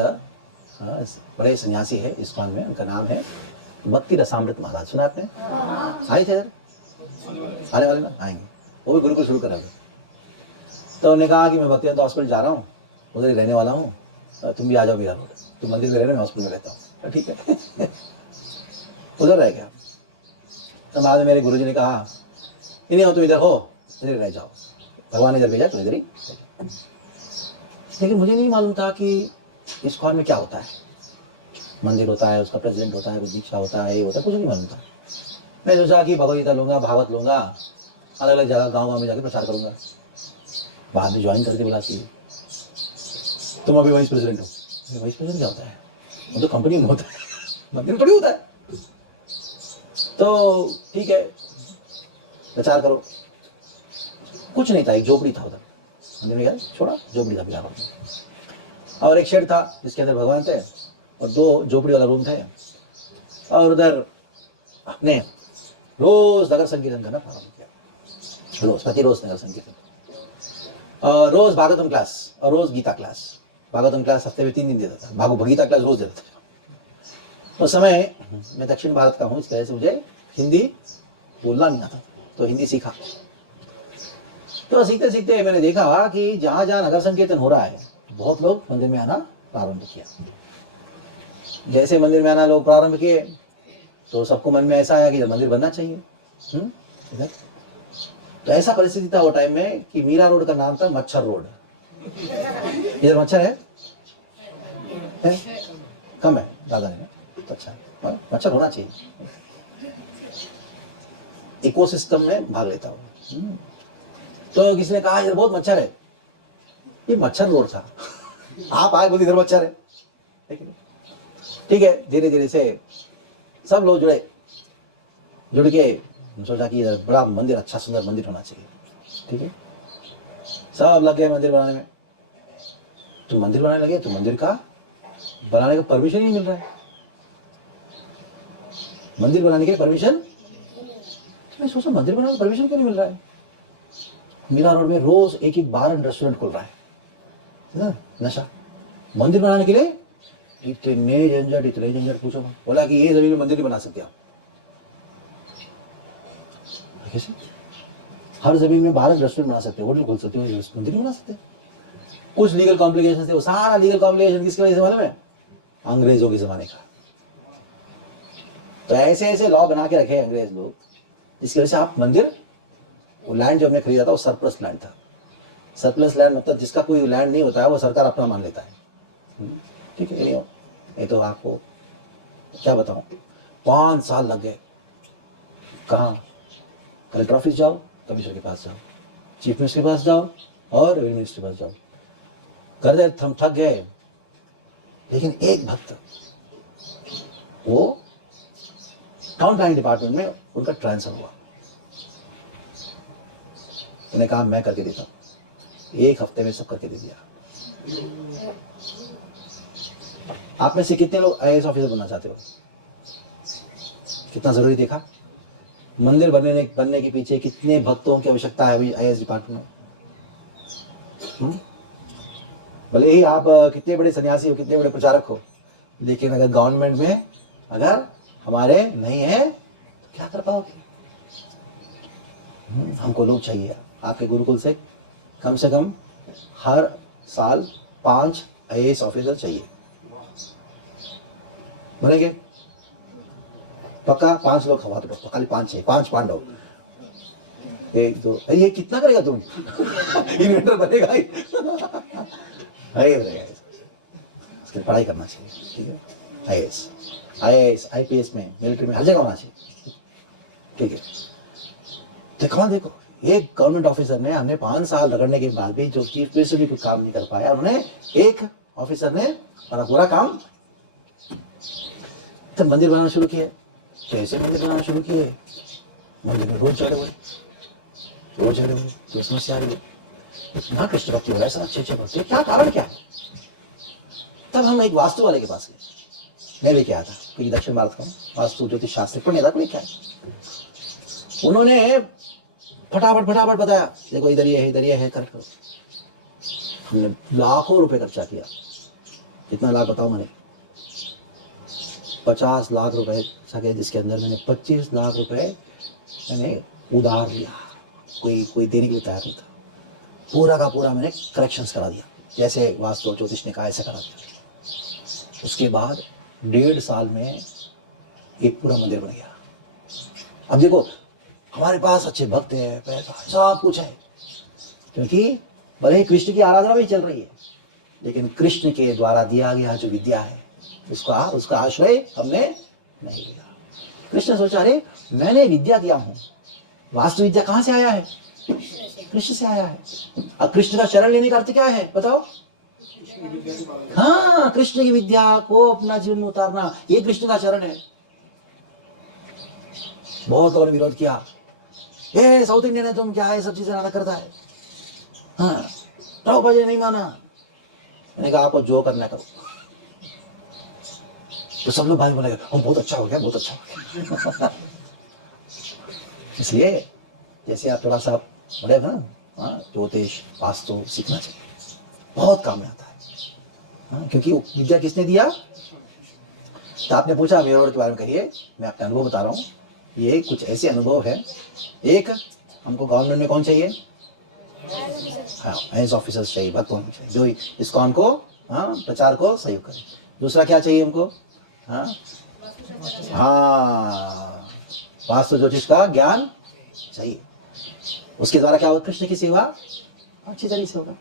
बड़े सन्यासी है इस्कॉन में, उनका नाम है भक्ति रसामृत महाराज। सुना आपने? आए थे इधर? आने वाले ना, आएंगे। वो भी गुरुकुल शुरू करेंगे। तो उन्होंने कहा कि मैं भक्तिवेदांत हॉस्पिटल जा रहा हूँ, उधर ही रहने वाला हूँ, तुम भी आ जाओ मीरा रोड। तुम मंदिर में रह रहे, मैं हॉस्पिटल में रहता हूँ। ठीक है। उधर रह गया। तो बाद में मेरे गुरुजी ने कहा, नहीं हो तुम इधर हो, इधर रह जाओ, भगवान ने इधर भेजा तो इधर ही। लेकिन मुझे नहीं मालूम था कि इस्कॉन में क्या होता है। मंदिर होता है, उसका प्रेसिडेंट होता है, दीक्षा होता है, ये होता है, कुछ नहीं मालूम था। मैं सोचा कि भगवद गीता लूंगा, भागवत लूंगा, अलग अलग जगह गाँव में जाकर प्रचार करूंगा। बाद में ज्वाइन करके बोला कि तुम अभी वाइस प्रेसिडेंट हो। वाइस प्रेसिडेंट क्या होता है? वो तो कंपनी में होता है, मंदिर में थोड़ी होता है। तो ठीक है, प्रचार करो। कुछ नहीं था, एक झोपड़ी था उधर मंदिर में, गया छोड़ा, झोपड़ी था बिहार में। और एक शेड था जिसके अंदर भगवान थे, और 2 झोपड़ी वाला रूम थे। और उधर अपने रोज नगर संकीर्तन करना प्रारंभ किया, रोज, प्रतिरोज नगर संकीर्तन, और रोज भागवतम क्लास, और रोज गीता क्लास। भागवतम क्लास हफ्ते में 3 दिन देता था, गीता क्लास रोज देता था। उस समय मैं दक्षिण भारत का हूँ, इस वजह से मुझे हिंदी बोलना नहीं आता, तो हिंदी सीखा। तो सीखते सीखते मैंने देखा कि जहां जहां नगर संकीर्तन हो रहा है, बहुत लोग मंदिर में आना प्रारंभ किया। जैसे मंदिर में आना लोग प्रारंभ किए, तो सबको मन में ऐसा आया कि मंदिर बनना चाहिए। तो ऐसा परिस्थिति था वो टाइम में कि मीरा रोड का नाम था मच्छर रोड। इधर मच्छर है? कम है, ज्यादा नहीं है। तो अच्छा, मच्छर होना चाहिए, इकोसिस्टम में भाग लेता हूँ। तो किसी ने कहा इधर बहुत मच्छर है, ये मच्छर रोड था। आप आए बोले इधर मच्छर है। ठीक है, धीरे धीरे से सब लोग जुड़ के सोचा कि इधर बड़ा मंदिर, अच्छा सुंदर मंदिर होना चाहिए। ठीक है, सब लग गए मंदिर बनाने में। तो मंदिर बनाने लगे तो मंदिर का बनाने का परमिशन ही मिल रहा है। मंदिर बनाने के परमिशन, मैं सोचा मंदिर बनाने का परमिशन क्यों नहीं मिल रहा है। मीरा रोड में रोज एक बार रेस्टोरेंट खुल रहा है ना, नशा। मंदिर बनाने के लिए इतने झंझट पूछो। बोला कि ये जमीन में मंदिर नहीं बना सकते आप। कैसे? हर जमीन में 12 रेस्टोरेंट बना सकते हो, होटल खोल सकते हो, मंदिर नहीं बना सकते। कुछ लीगल कॉम्प्लिकेशन थे, वो सारा लीगल कॉम्प्लिकेशन किसकी वजह से मालूम है? अंग्रेजों के जमाने का। तो ऐसे ऐसे लॉ बना के रखे अंग्रेज लोग, जिसकी वजह से आप मंदिर, वो लैंड जो हमने खरीदा था वो सरप्लस लैंड था। सरप्लस लैंड मतलब जिसका कोई लैंड नहीं होता है वो सरकार अपना मान लेता है। ठीक है, ये तो आपको क्या बताऊं, 5 साल लग गए। कहाँ? कलेक्टर ऑफिस जाओ, कमिश्नर के पास जाओ, चीफ मिनिस्टर के पास जाओ, और रेवेन्यू मिनिस्टर के पास जाओ। कर दे, हम थक गए। लेकिन एक भक्त वो टाउन प्लानिंग डिपार्टमेंट में उनका ट्रांसफर हुआ। मैंने कहा मैं करके देता हूँ, 1 हफ्ते में सब करके दे दिया। आप में से कितने लोग आईएएस ऑफिसर बनना चाहते हो? कितना जरूरी देखा? मंदिर बनने के पीछे कितने भक्तों की आवश्यकता है अभी आईएएस डिपार्टमेंट में? भले ही आप कितने बड़े सन्यासी हो, कितने बड़े प्रचारक हो, लेकिन अगर गवर्नमेंट में अगर हमारे नहीं है तो क्या कर पाओगे? हमको लोग चाहिए। आपके गुरुकुल से कम हर साल 5 आईएएस ऑफिसर चाहिए। बनेंगे पक्का? 5 लोग खवा दो, खाली 5 चाहिए, 5 पांडव। 1 2 ये कितना करेगा तुम? इन्वेंटर बनेगा ही। उसकी पढ़ाई करना चाहिए, ठीक है? आईएएस आईपीएस में, मिलिट्री में, हर जगह होना चाहिए, ठीक है? देखो एक गवर्नमेंट ऑफिसर ने, हमने 5 साल रगड़ने के बाद भी जो चीफ मिनिस्टर भी कुछ काम नहीं कर पाया, उन्होंने एक ऑफिसर ने पूरा काम। तब मंदिर बनाना शुरू किए। कैसे मंदिर बनाना शुरू किए? मंदिर में रोज चढ़े हुए, तो समस्या आ रही है। इतना कृष्ण भक्ति हो रहा है, सब अच्छे भक्ति, क्या कारण क्या है? तब हम एक वास्तु वाले के पास गए। मैं लेके आया था, क्योंकि दक्षिण भारत का वास्तु ज्योतिष शास्त्र पढ़ने था, कोई क्या है। उन्होंने फटाफट बताया, देखो इधर ये है, करेक्ट करो। हमने लाखों रुपए खर्चा किया। कितना लाख बताओ? मैंने 50 लाख रुपए खर्चा किया, जिसके अंदर मैंने 25 लाख रुपए मैंने उधार लिया। कोई देने के लिए तैयार नहीं था। पूरा का पूरा मैंने करेक्शंस करा दिया, जैसे वास्तु ज्योतिष ने कहा ऐसा करा दिया। उसके बाद 1.5 साल में एक पूरा मंदिर बन गया। अब देखो, हमारे पास अच्छे भक्त हैं, पैसा सब कुछ है, क्योंकि भले ही कृष्ण की आराधना भी चल रही है, लेकिन कृष्ण के द्वारा दिया गया जो विद्या है उसका आश्रय हमने नहीं लिया। कृष्ण सोचा, अरे मैंने विद्या दिया हूं, वास्तु विद्या कहां से आया है? कृष्ण से आया है। अब कृष्ण का शरण लेने का अर्थ क्या है बताओ? हाँ, कृष्ण की विद्या को अपना जीवन में उतारना, ये कृष्ण का चरण है। बहुत लोगों ने विरोध किया, ये साउथ इंडियन है, तुम क्या है सब चीजें नाटक करता है। हाँ, प्रभुपाद जी ने नहीं माना। मैंने कहा आपको जो करना करो। तो सब लोग भाई बोले, हम बहुत अच्छा हो गया, बहुत अच्छा हो गया। इसलिए जैसे आप थोड़ा सा बड़े हो ना, ज्योतिष वास्तु सीखना चाहिए, बहुत काम में आता है। हाँ, क्योंकि विद्या किसने दिया? तो आपने पूछा मेरे के बारे में, कहिए। मैं अपने अनुभव बता रहा हूँ। ये कुछ ऐसे अनुभव है। एक, हमको गवर्नमेंट में कौन चाहिए? आईएएस ऑफिसर्स चाहिए, भक्त होने चाहिए, जो इस्कॉन को प्रचार को सहयोग करे। दूसरा क्या चाहिए हमको? वास्तु ज्योतिष का ज्ञान चाहिए। उसके द्वारा क्या होगा? कृष्ण की सेवा अच्छी तरीके से होगा।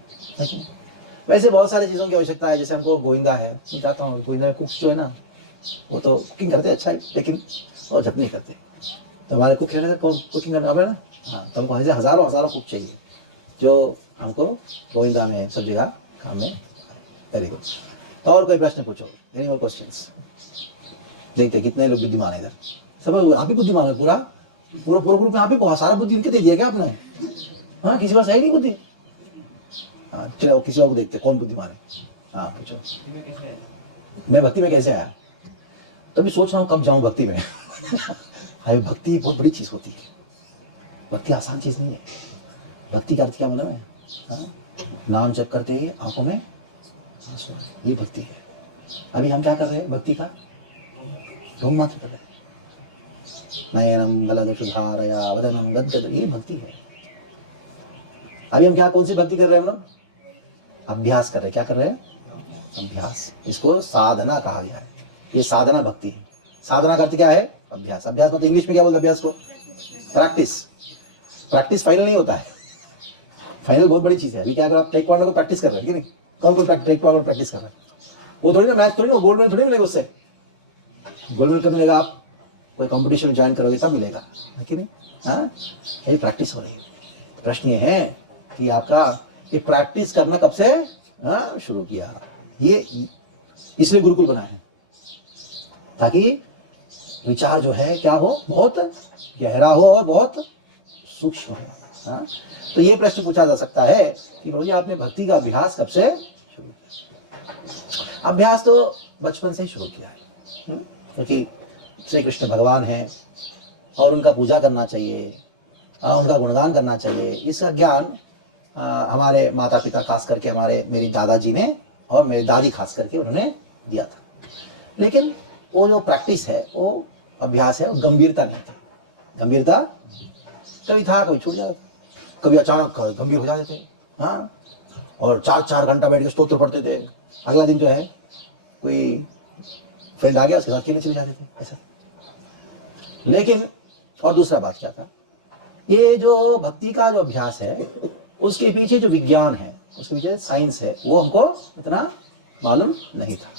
वैसे बहुत सारी चीज़ों की आवश्यकता है। जैसे हमको गोविंदा है, मैं चाहता हूँ गोविंदा में कुक्स जो है ना, वो तो कुकिंग करते हैं अच्छा ही, लेकिन वो झट नहीं करते। तो हमारे कुक है ना, कुकिंग करना है ना। हाँ, तो हमको ऐसे हज़ारों कुक चाहिए जो हमको गोविंदा में सब जगह काम में। Very good. तो और कोई प्रश्न पूछो? Any more questions? देखते कितने लोग बुद्धिमान है इधर। सब आप ही बुद्धिमान है, पूरा ग्रुप में आप ही सारा बुद्धि इनके दे दिया क्या आपने? हाँ, किसी पास है ही नहीं बुद्धि। हाँ, चलो किसी और को देखते कौन बुद्धिमान है। हाँ पूछो। मैं भक्ति में कैसे आया? तभी सोच रहा हूँ कब जाऊँ भक्ति में। हाय, भक्ति बहुत बड़ी चीज होती है। भक्ति आसान चीज नहीं है। भक्ति का अर्थ क्या मतलब है? नाम जप करते ही आंखों में आंसू, ये भक्ति है। अभी हम क्या कर रहे हैं? भक्ति का धूम मात्र कर रहे हैं। नयनम गलदशुधारया वदनम गद्गद, ये भक्ति है। अभी हम क्या, कौन सी भक्ति कर रहे हैं हम लोग? अभ्यास कर रहे हैं। क्या कर रहे हैं? अभ्यास। इसको साधना कहा गया है। ये साधना भक्ति है। साधना का अर्थ क्या है? अभ्यास। अभ्यास मतलब इंग्लिश में क्या बोलते हैं अभ्यास को? प्रैक्टिस। प्रैक्टिस फाइनल नहीं होता है। फाइनल बहुत बड़ी चीज है। अभी क्या अगर आप टेक्वांडो को प्रैक्टिस कर रहे हैं कि नहीं? कौन टेक्वांडो प्रैक्टिस कर रहा है? वो थोड़ी ना मैच थोड़ी ना, गोल्ड मेडल थोड़ी मिलेगा उससे। गोल्ड मेडल कब मिलेगा? आप कोई कंपटीशन में ज्वाइन करोगे तब मिलेगा, है कि नहीं? हाँ, ये प्रैक्टिस हो रही है। प्रश्न ये है कि आपका ये प्रैक्टिस करना कब से शुरू किया? ये इसलिए गुरुकुल बनाए हैं, ताकि विचार जो है क्या हो, बहुत गहरा हो और बहुत सूक्ष्म हो। हाँ? तो ये प्रश्न पूछा जा सकता है कि प्रभु जी आपने भक्ति का अभ्यास कब से शुरू किया? अभ्यास तो बचपन से ही शुरू किया है, क्योंकि श्री कृष्ण भगवान हैं और उनका पूजा करना चाहिए, उनका गुणगान करना चाहिए। इसका ज्ञान हमारे माता पिता खास करके मेरी दादाजी ने और मेरी दादी खास करके उन्होंने दिया था। लेकिन वो जो प्रैक्टिस है, वो अभ्यास है, वो गंभीरता नहीं थी। गंभीरता कभी था, कभी छूट जाता था, कभी अचानक गंभीर हो जाते थे। हाँ, और 4-4 घंटा बैठ के स्तोत्र पढ़ते थे। अगला दिन जो है कोई फ्रेंड आ गया, उसके साथ खेलने चले जाते थे, ऐसा। लेकिन और दूसरा बात क्या था, ये जो भक्ति का जो अभ्यास है, उसके पीछे जो विज्ञान है, उसके पीछे साइंस है, वो हमको इतना मालूम नहीं था।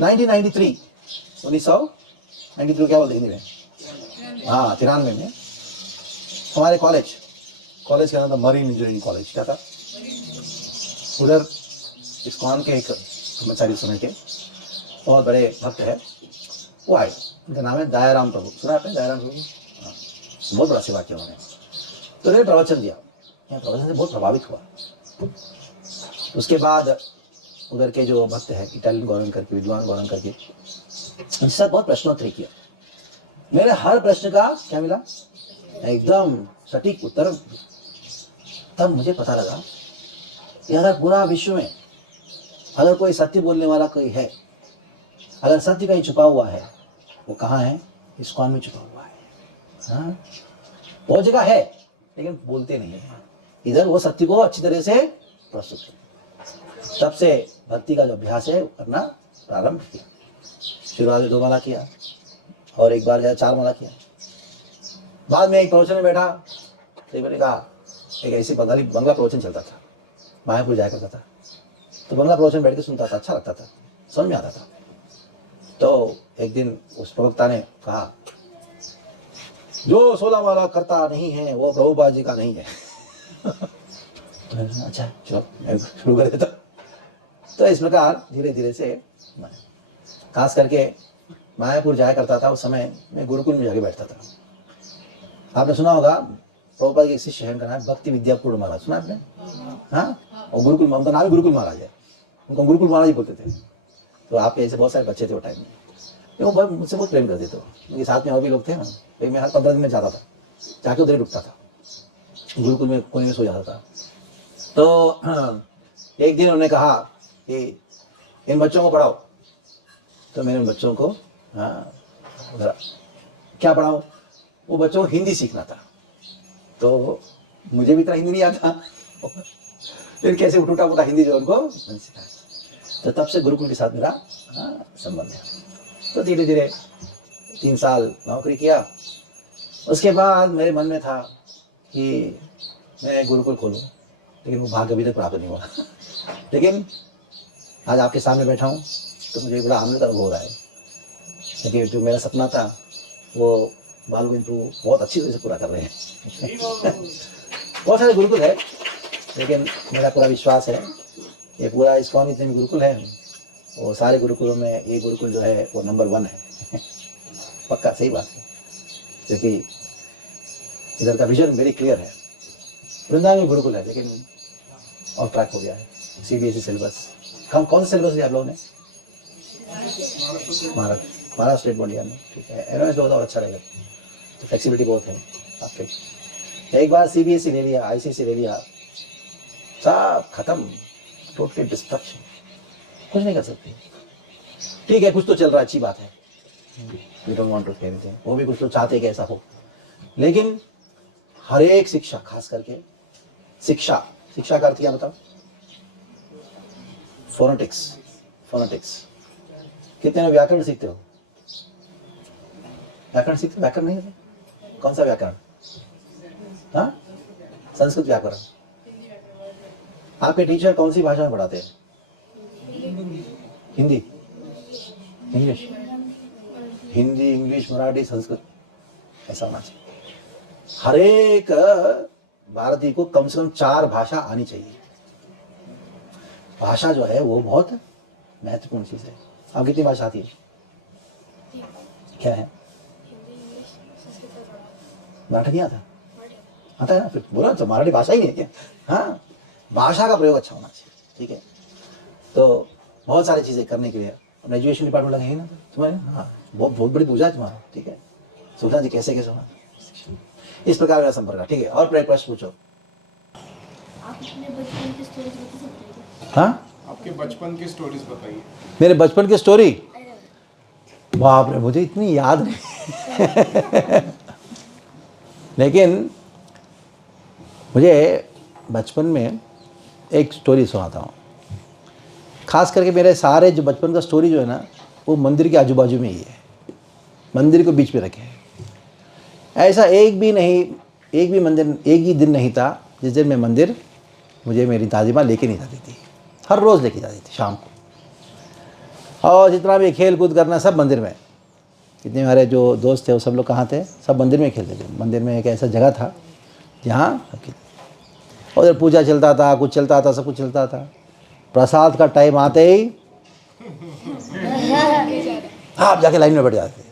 1993 क्या बोलते हिंदी में, हाँ 93 में हमारे कॉलेज का नाम था मरीन इंजीनियरिंग कॉलेज। क्या था उधर, इस्कॉन के एक ब्रह्मचारी समय के बहुत बड़े भक्त है, वो आए। उनका नाम है दयाराम प्रभु। सुना आपने दयाराम प्रभु? हाँ, बहुत बड़ा सेवा किया उन्होंने। तो उन्होंने प्रवचन दिया, मैं प्रवचन से बहुत प्रभावित हुआ। उसके बाद उधर के जो भक्त है, इटालियन गवर्नमेंट करके, विद्वान गवर्नमेंट करके, उनके साथ बहुत प्रश्नोत्तरी किया। मेरे हर प्रश्न का क्या मिला, एकदम सटीक उत्तर। तब मुझे पता लगा कि अगर पूरा विश्व में अगर कोई सत्य बोलने वाला कोई है, अगर सत्य कहीं छुपा हुआ है, वो कहाँ है? इस्कॉन में छुपा हुआ है। हाँ, वो जगह है लेकिन बोलते नहीं है। इधर वो सत्य को अच्छी तरह से प्रस्तुत है। तब से भक्ति का जो अभ्यास है करना प्रारंभ किया। शुरुआत में 2 माला किया और एक बार 4 माला किया। बाद में एक प्रवचन में बैठा, तो मैंने कहा, एक ऐसी बंगला प्रवचन चलता था, मायापुर जाया करता था, तो बंगला प्रवचन बैठ के सुनता था, अच्छा लगता था, समझ में आता था। तो एक दिन उस प्रवक्ता ने कहा, जो 16 माला करता नहीं है वो प्रभुपाद जी का नहीं है। तो अच्छा चलो मैं शुरू कर देता। तो इस प्रकार धीरे धीरे से मैं खास करके मायापुर जाया करता था। उस समय मैं गुरुकुल में जाके बैठता था। आपने सुना होगा, प्रभुपाद के शिष्य हैं, उनका नाम भक्ति विद्यापूर्ण महाराज, सुना आपने? हाँ, और गुरुकुल, उनका नाम गुरुकुल महाराज है, उनको गुरुकुल महाराज ही बोलते थे। तो आपके ऐसे बहुत सारे बच्चे थे वो टाइम में, वो मुझसे बहुत प्रेम करते थे। उनके साथ में और भी लोग थे ना, लेकिन मैं हर 15 दिन में जाता था, जाके उधर ही रुकता था, गुरुकुल में कोने में सो जाता था। तो एक दिन उन्होंने कहा कि इन बच्चों को पढ़ाओ। तो मैंने उन बच्चों को क्या पढ़ाओ, वो बच्चों को हिंदी सीखना था। तो मुझे भी इतना हिंदी नहीं आता, फिर कैसे उठा फूटा हिंदी जो उनको मैंने सिखाया। तो तब से गुरुकुल के साथ मेरा संबंध है। तो धीरे धीरे 3 साल नौकरी किया। उसके बाद मेरे मन में था कि मैं गुरुकुल खोलूं, लेकिन वो भाग्य अभी तक प्राप्त नहीं हुआ। लेकिन आज आपके सामने बैठा हूँ तो मुझे बड़ा आनंद अनुभव हो रहा है, क्योंकि जो मेरा सपना था वो बालगोविंद प्रभु बहुत अच्छी तरह से पूरा कर रहे हैं। बहुत सारे गुरुकुल है, लेकिन मेरा पूरा विश्वास है ये पूरा इस्कॉन जितने भी गुरुकुल है, वो सारे गुरुकुलों में ये गुरुकुल जो है वो नंबर 1 है। पक्का सही बात है, क्योंकि इधर का विजन वेरी क्लियर है। वृंदावन में गुरुकुल है, लेकिन ऑफ ट्रैक हो गया है। CBSE सिलेबस, कौन सा सिलेबस लिया आप लोगों ने? महाराष्ट्र स्टेट बोर्ड लिया ना, ठीक है। एनओएस बहुत अच्छा रहेगा, तो फ्लेक्सिबिलिटी बहुत है आपके। एक बार CBSE ले लिया, ICSE ले लिया, सब खत्म, टोटली डिस्ट्रक्शन, कुछ नहीं कर सकते। ठीक है, कुछ तो चल रहा है, अच्छी बात है, we don't want to say anything, वो भी कुछ तो चाहते कि ऐसा हो। लेकिन हर एक शिक्षा, खास करके शिक्षा का अर्थ क्या बताओ? फोनेटिक्स। कितने लोग व्याकरण सीखते हो? व्याकरण सीखते? व्याकरण नहीं है? कौन सा व्याकरण? हाँ, संस्कृत व्याकरण। आपके टीचर कौन सी भाषा में पढ़ाते हैं? हिंदी, इंग्लिश, हिंदी, इंग्लिश, मराठी, संस्कृत, ऐसा होना चाहिए। हर एक भारतीय को कम से कम 4 भाषा आनी चाहिए। भाषा जो है वो बहुत महत्वपूर्ण चीज़ है। आप कितनी भाषा आती है? तीन। क्या है? हिंदी, इंग्लिश, संस्कृत और थोड़ा मराठी नहीं आता? मराठी। आता है ना, फिर बोला तो मराठी भाषा ही नहीं है क्या? हाँ, भाषा का प्रयोग अच्छा होना चाहिए, ठीक है। तो बहुत सारी चीज़ें करने के लिए अपना एजुकेशन डिपार्टमेंट लगेंगे ना तुम्हारे। हाँ, बहुत बहुत बड़ी पूजा है तुम्हारा, ठीक है। सुल्तान जी कैसे कैसे होना, इस प्रकार का संपर्क है, ठीक है। और प्रश्न पूछो। आप अपने बचपन की स्टोरीज बता सकते हैं क्या? हाँ, आपके बचपन की स्टोरीज बताइए। मेरे बचपन की स्टोरी, अरे बाप रे मुझे इतनी याद नहीं लेकिन मुझे बचपन में एक स्टोरी सुनाता हूँ। खास करके मेरे सारे जो बचपन का स्टोरी जो है ना, वो मंदिर के आजू बाजू में ही है, मंदिर को बीच में रखे हैं। ऐसा एक भी मंदिर, एक ही दिन नहीं था जिस दिन मैं मंदिर मुझे मेरी दादी माँ लेके नहीं जाती थी। हर रोज़ लेके जाती थी शाम को। और जितना भी खेल कूद करना सब मंदिर में। जितने हमारे जो दोस्त थे वो सब लोग कहाँ थे, सब मंदिर में खेलते थे। मंदिर में एक ऐसा जगह था जहाँ उधर पूजा चलता था, कुछ चलता था, सब कुछ चलता था। प्रसाद का टाइम आते ही आप जाके लाइन में बैठ जाते थे।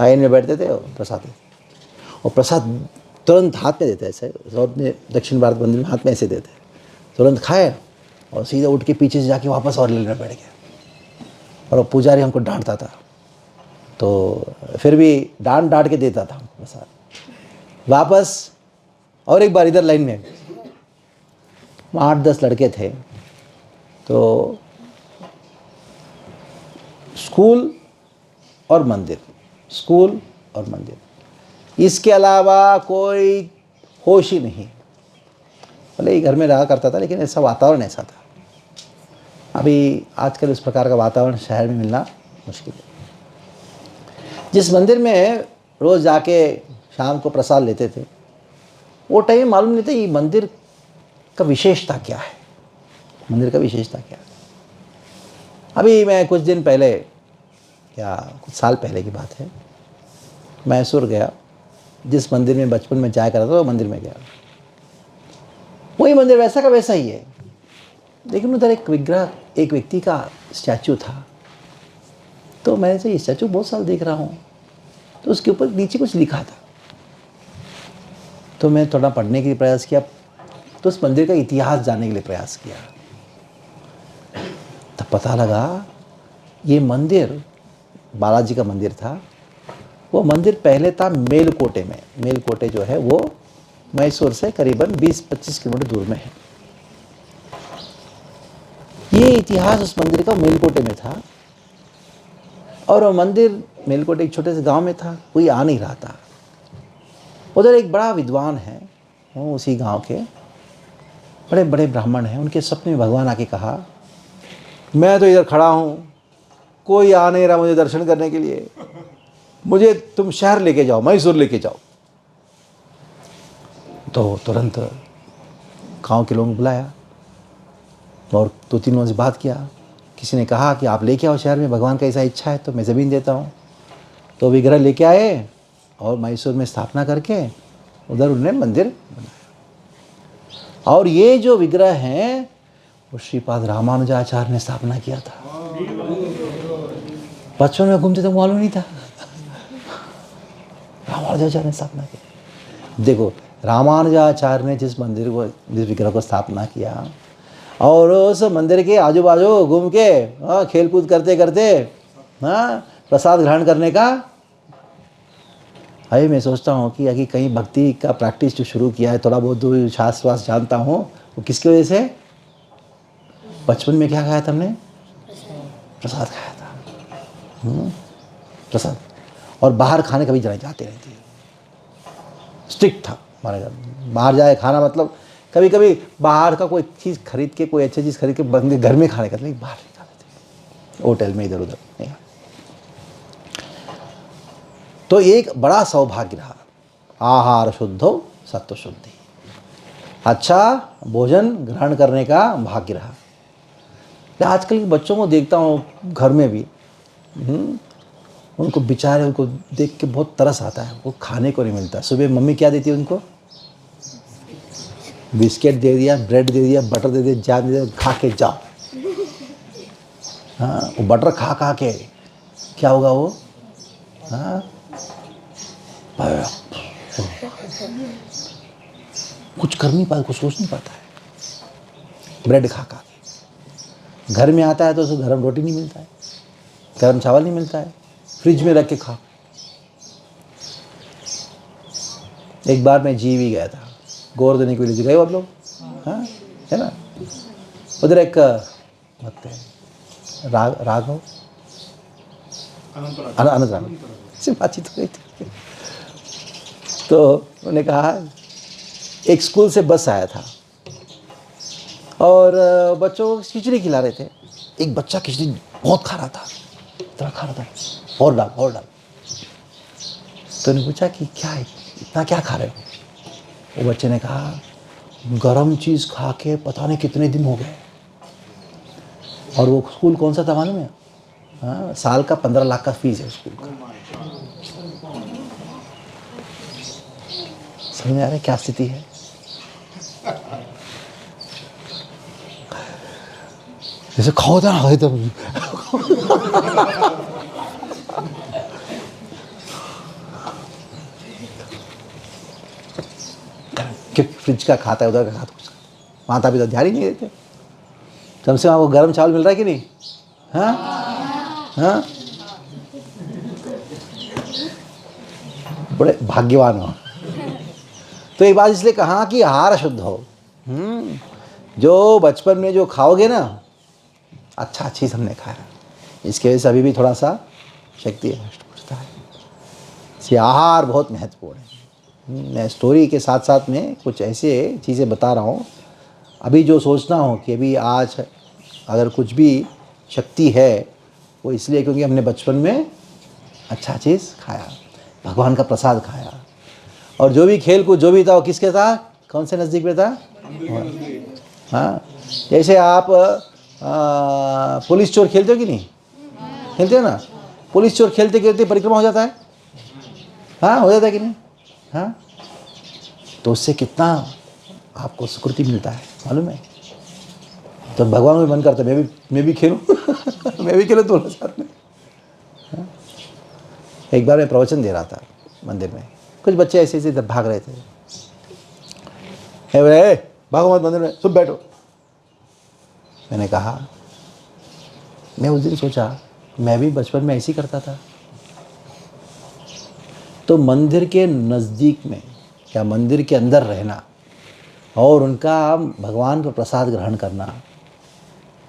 लाइन में बैठते थे और प्रसाद देते, और प्रसाद तुरंत हाथ में देते ऐसे। साउथ में, दक्षिण भारत मंदिर में हाथ में ऐसे देते, तुरंत खाए और सीधा उठ के पीछे से जाके वापस और लाइन में बैठ गया। और वो पुजारी हमको डांटता था, तो फिर भी डांट के देता था हमको प्रसाद वापस। और एक बार इधर लाइन में 8-10 लड़के थे, तो स्कूल और मंदिर, स्कूल और मंदिर, इसके अलावा कोई होश ही नहीं। भले ही घर में रहा करता था, लेकिन ऐसा वातावरण ऐसा था। अभी आजकल इस प्रकार का वातावरण शहर में मिलना मुश्किल है। जिस मंदिर में रोज़ जाके शाम को प्रसाद लेते थे, वो टाइम मालूम नहीं था ये मंदिर का विशेषता क्या है, मंदिर का विशेषता क्या है। अभी मैं कुछ दिन पहले, या कुछ साल पहले की बात है, मैसूर गया। जिस मंदिर में बचपन में जाया करता था वो मंदिर में गया। वही मंदिर वैसा का वैसा ही है, लेकिन उधर एक विग्रह, एक व्यक्ति का स्टैचू था। तो मैंने से ये स्टैचू बहुत साल देख रहा हूँ, तो उसके ऊपर नीचे कुछ लिखा था। तो मैं थोड़ा पढ़ने के लिए प्रयास किया, तो उस मंदिर का इतिहास जानने के लिए प्रयास किया। तब पता लगा ये मंदिर बालाजी का मंदिर था। वो मंदिर पहले था मेलकोटे में। मेलकोटे जो है वो मैसूर से करीबन 20-25 किलोमीटर दूर में है। ये इतिहास उस मंदिर का मेलकोटे में था, और वो मंदिर मेलकोटे एक छोटे से गांव में था, कोई आ नहीं रहा था। उधर एक बड़ा विद्वान है, वो उसी गांव के बड़े बड़े ब्राह्मण हैं। उनके सपने में भगवान आके कहा, मैं तो इधर खड़ा हूँ, कोई आ नहीं रहा मुझे दर्शन करने के लिए, मुझे तुम शहर लेके जाओ, मैसूर लेके जाओ। तो तुरंत गाँव के लोगों को बुलाया और 2-3 लोगों से बात किया। किसी ने कहा कि आप लेके आओ शहर में, भगवान का ऐसा इच्छा है तो मैं ज़मीन देता हूँ। तो विग्रह लेके आए और मैसूर में स्थापना करके उधर उन्होंने मंदिर बनाया। और ये जो विग्रह हैं वो श्रीपाद रामानुजाचार्य ने स्थापना किया था। बचपन में घूमते तो मालूम नहीं था, रामानुजाचार्य ने स्थापना की। देखो, रामानुजाचार्य ने जिस मंदिर को, जिस विग्रह को स्थापना किया, और उस मंदिर के आजू बाजू घूम के खेल कूद करते करते प्रसाद ग्रहण करने का, अरे मैं सोचता हूँ कि अगर कहीं भक्ति का प्रैक्टिस जो शुरू किया है, थोड़ा बहुत जो शास्त्र वास्त्र जानता हूँ, वो किसकी वजह से? बचपन में क्या खाया था हमने? प्रसाद खाया था। प्रसाद। और बाहर खाने कभी जाते नहीं थे, स्ट्रिक्ट था हमारे घर। बाहर जाए खाना मतलब कभी कभी बाहर का कोई चीज़ खरीद के, कोई अच्छी चीज़ खरीद के बंदे घर में खाने का, लेकिन बाहर नहीं खाते थे, होटल में इधर उधर नहीं। तो एक बड़ा सौभाग्य रहा, आहार शुद्धो सत्व शुद्धि, अच्छा भोजन ग्रहण करने का भाग्य रहा। मैं आजकल के बच्चों को देखता हूँ घर में भी, उनको बेचारे, उनको देख के बहुत तरस आता है, वो खाने को नहीं मिलता। सुबह मम्मी क्या देती है उनको? बिस्किट दे दिया, ब्रेड दे दिया, बटर दे दिया, जैम दे दिया, खा के जाओ। हाँ, वो बटर खा खा के क्या होगा वो, हाँ, कुछ कर नहीं पाता, कुछ सोच नहीं पाता है। ब्रेड खा खा के घर में आता है तो उसे गर्म रोटी नहीं मिलता है, गर्म चावल नहीं मिलता है, फ्रिज में रख के खा। एक बार मैं जी भी गया था, गौर देने के लिए गए आप लोग, हाँ, है ना। उधर एक भक्त है, राघव अनंत राघव से बातचीत हो रही थी। तो उन्होंने कहा एक स्कूल से बस आया था और बच्चों को खिचड़ी खिला रहे थे। एक बच्चा खिचड़ी बहुत खा रहा था, इतना खा रहा था, और डाल। तो उन्होंने पूछा कि क्या है, इतना क्या खा रहे हो? वो बच्चे ने कहा गरम चीज़ खा के पता नहीं कितने दिन हो गए। और वो स्कूल कौन सा था मालूम है? हाँ, साल का 15 लाख का फीस है स्कूल का। समझ में आ रहा है क्या स्थिति है? जैसे खाओ था ना तो क्योंकि फ्रिज का खाता है, उधर का खाता है, माता पिता ध्यान ही नहीं देते। कम से कम आपको गर्म चावल मिल रहा है कि नहीं? हाँ हाँ, बड़े भाग्यवान हो। तो एक बात इसलिए कहा कि आहार शुद्ध हो। जो बचपन में जो खाओगे ना, अच्छा चीज़ हमने खाया, इसके वजह से अभी भी थोड़ा सा शक्ति होता है। इसलिए आहार बहुत महत्वपूर्ण है। मैं स्टोरी के साथ साथ में कुछ ऐसे चीज़ें बता रहा हूँ। अभी जो सोचना हो कि अभी आज अगर कुछ भी शक्ति है वो इसलिए क्योंकि हमने बचपन में अच्छा चीज़ खाया, भगवान का प्रसाद खाया। और जो भी खेल कूद जो भी था वो किसके था, कौन से नज़दीक में था? हाँ, जैसे आप पुलिस चोर खेलते हो कि नहीं? खेलते हो ना। पुलिस चोर खेलते खेलते परिक्रमा हो जाता है, हाँ हो जाता है कि नहीं? हाँ, तो उससे कितना आपको सुकृति मिलता है मालूम है? तो भगवान को भी मन करता है मैं भी खेलूं मैं भी खेलूं दोनों साथ में। हाँ? एक बार मैं प्रवचन दे रहा था मंदिर में, कुछ बच्चे ऐसे ऐसे इधर भाग रहे थे। भागो मत मंदिर में, चुप बैठो। मैंने कहा मैं उस दिन सोचा मैं भी बचपन में ऐसे ही करता था। तो मंदिर के नज़दीक में या मंदिर के अंदर रहना और उनका भगवान का प्रसाद ग्रहण करना,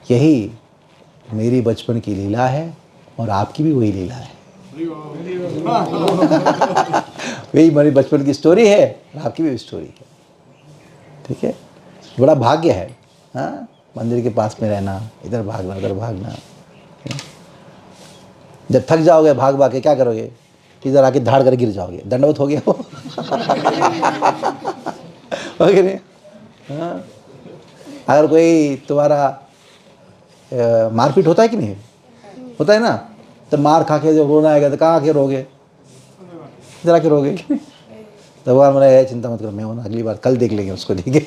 यही मेरी बचपन की लीला है और आपकी भी वही लीला है। वही मेरी बचपन की स्टोरी है और आपकी भी स्टोरी है। ठीक है, बड़ा भाग्य है। हाँ, मंदिर के पास में रहना, इधर भागना उधर भागना। जब थक जाओगे भाग भाग के क्या करोगे? इधर आके धाड़ कर गिर जाओगे, दंडवत हो गया हो कि नहीं? हाँ, अगर कोई तुम्हारा मारपीट होता है कि नहीं होता है ना, तो मार खा के जब रोना आएगा तो कहाँ आके रोगे? इधर आके रोगे कि नहीं? तो भगवान बोला चिंता मत करो, मैं होना अगली बार कल देख लेंगे उसको, देखे।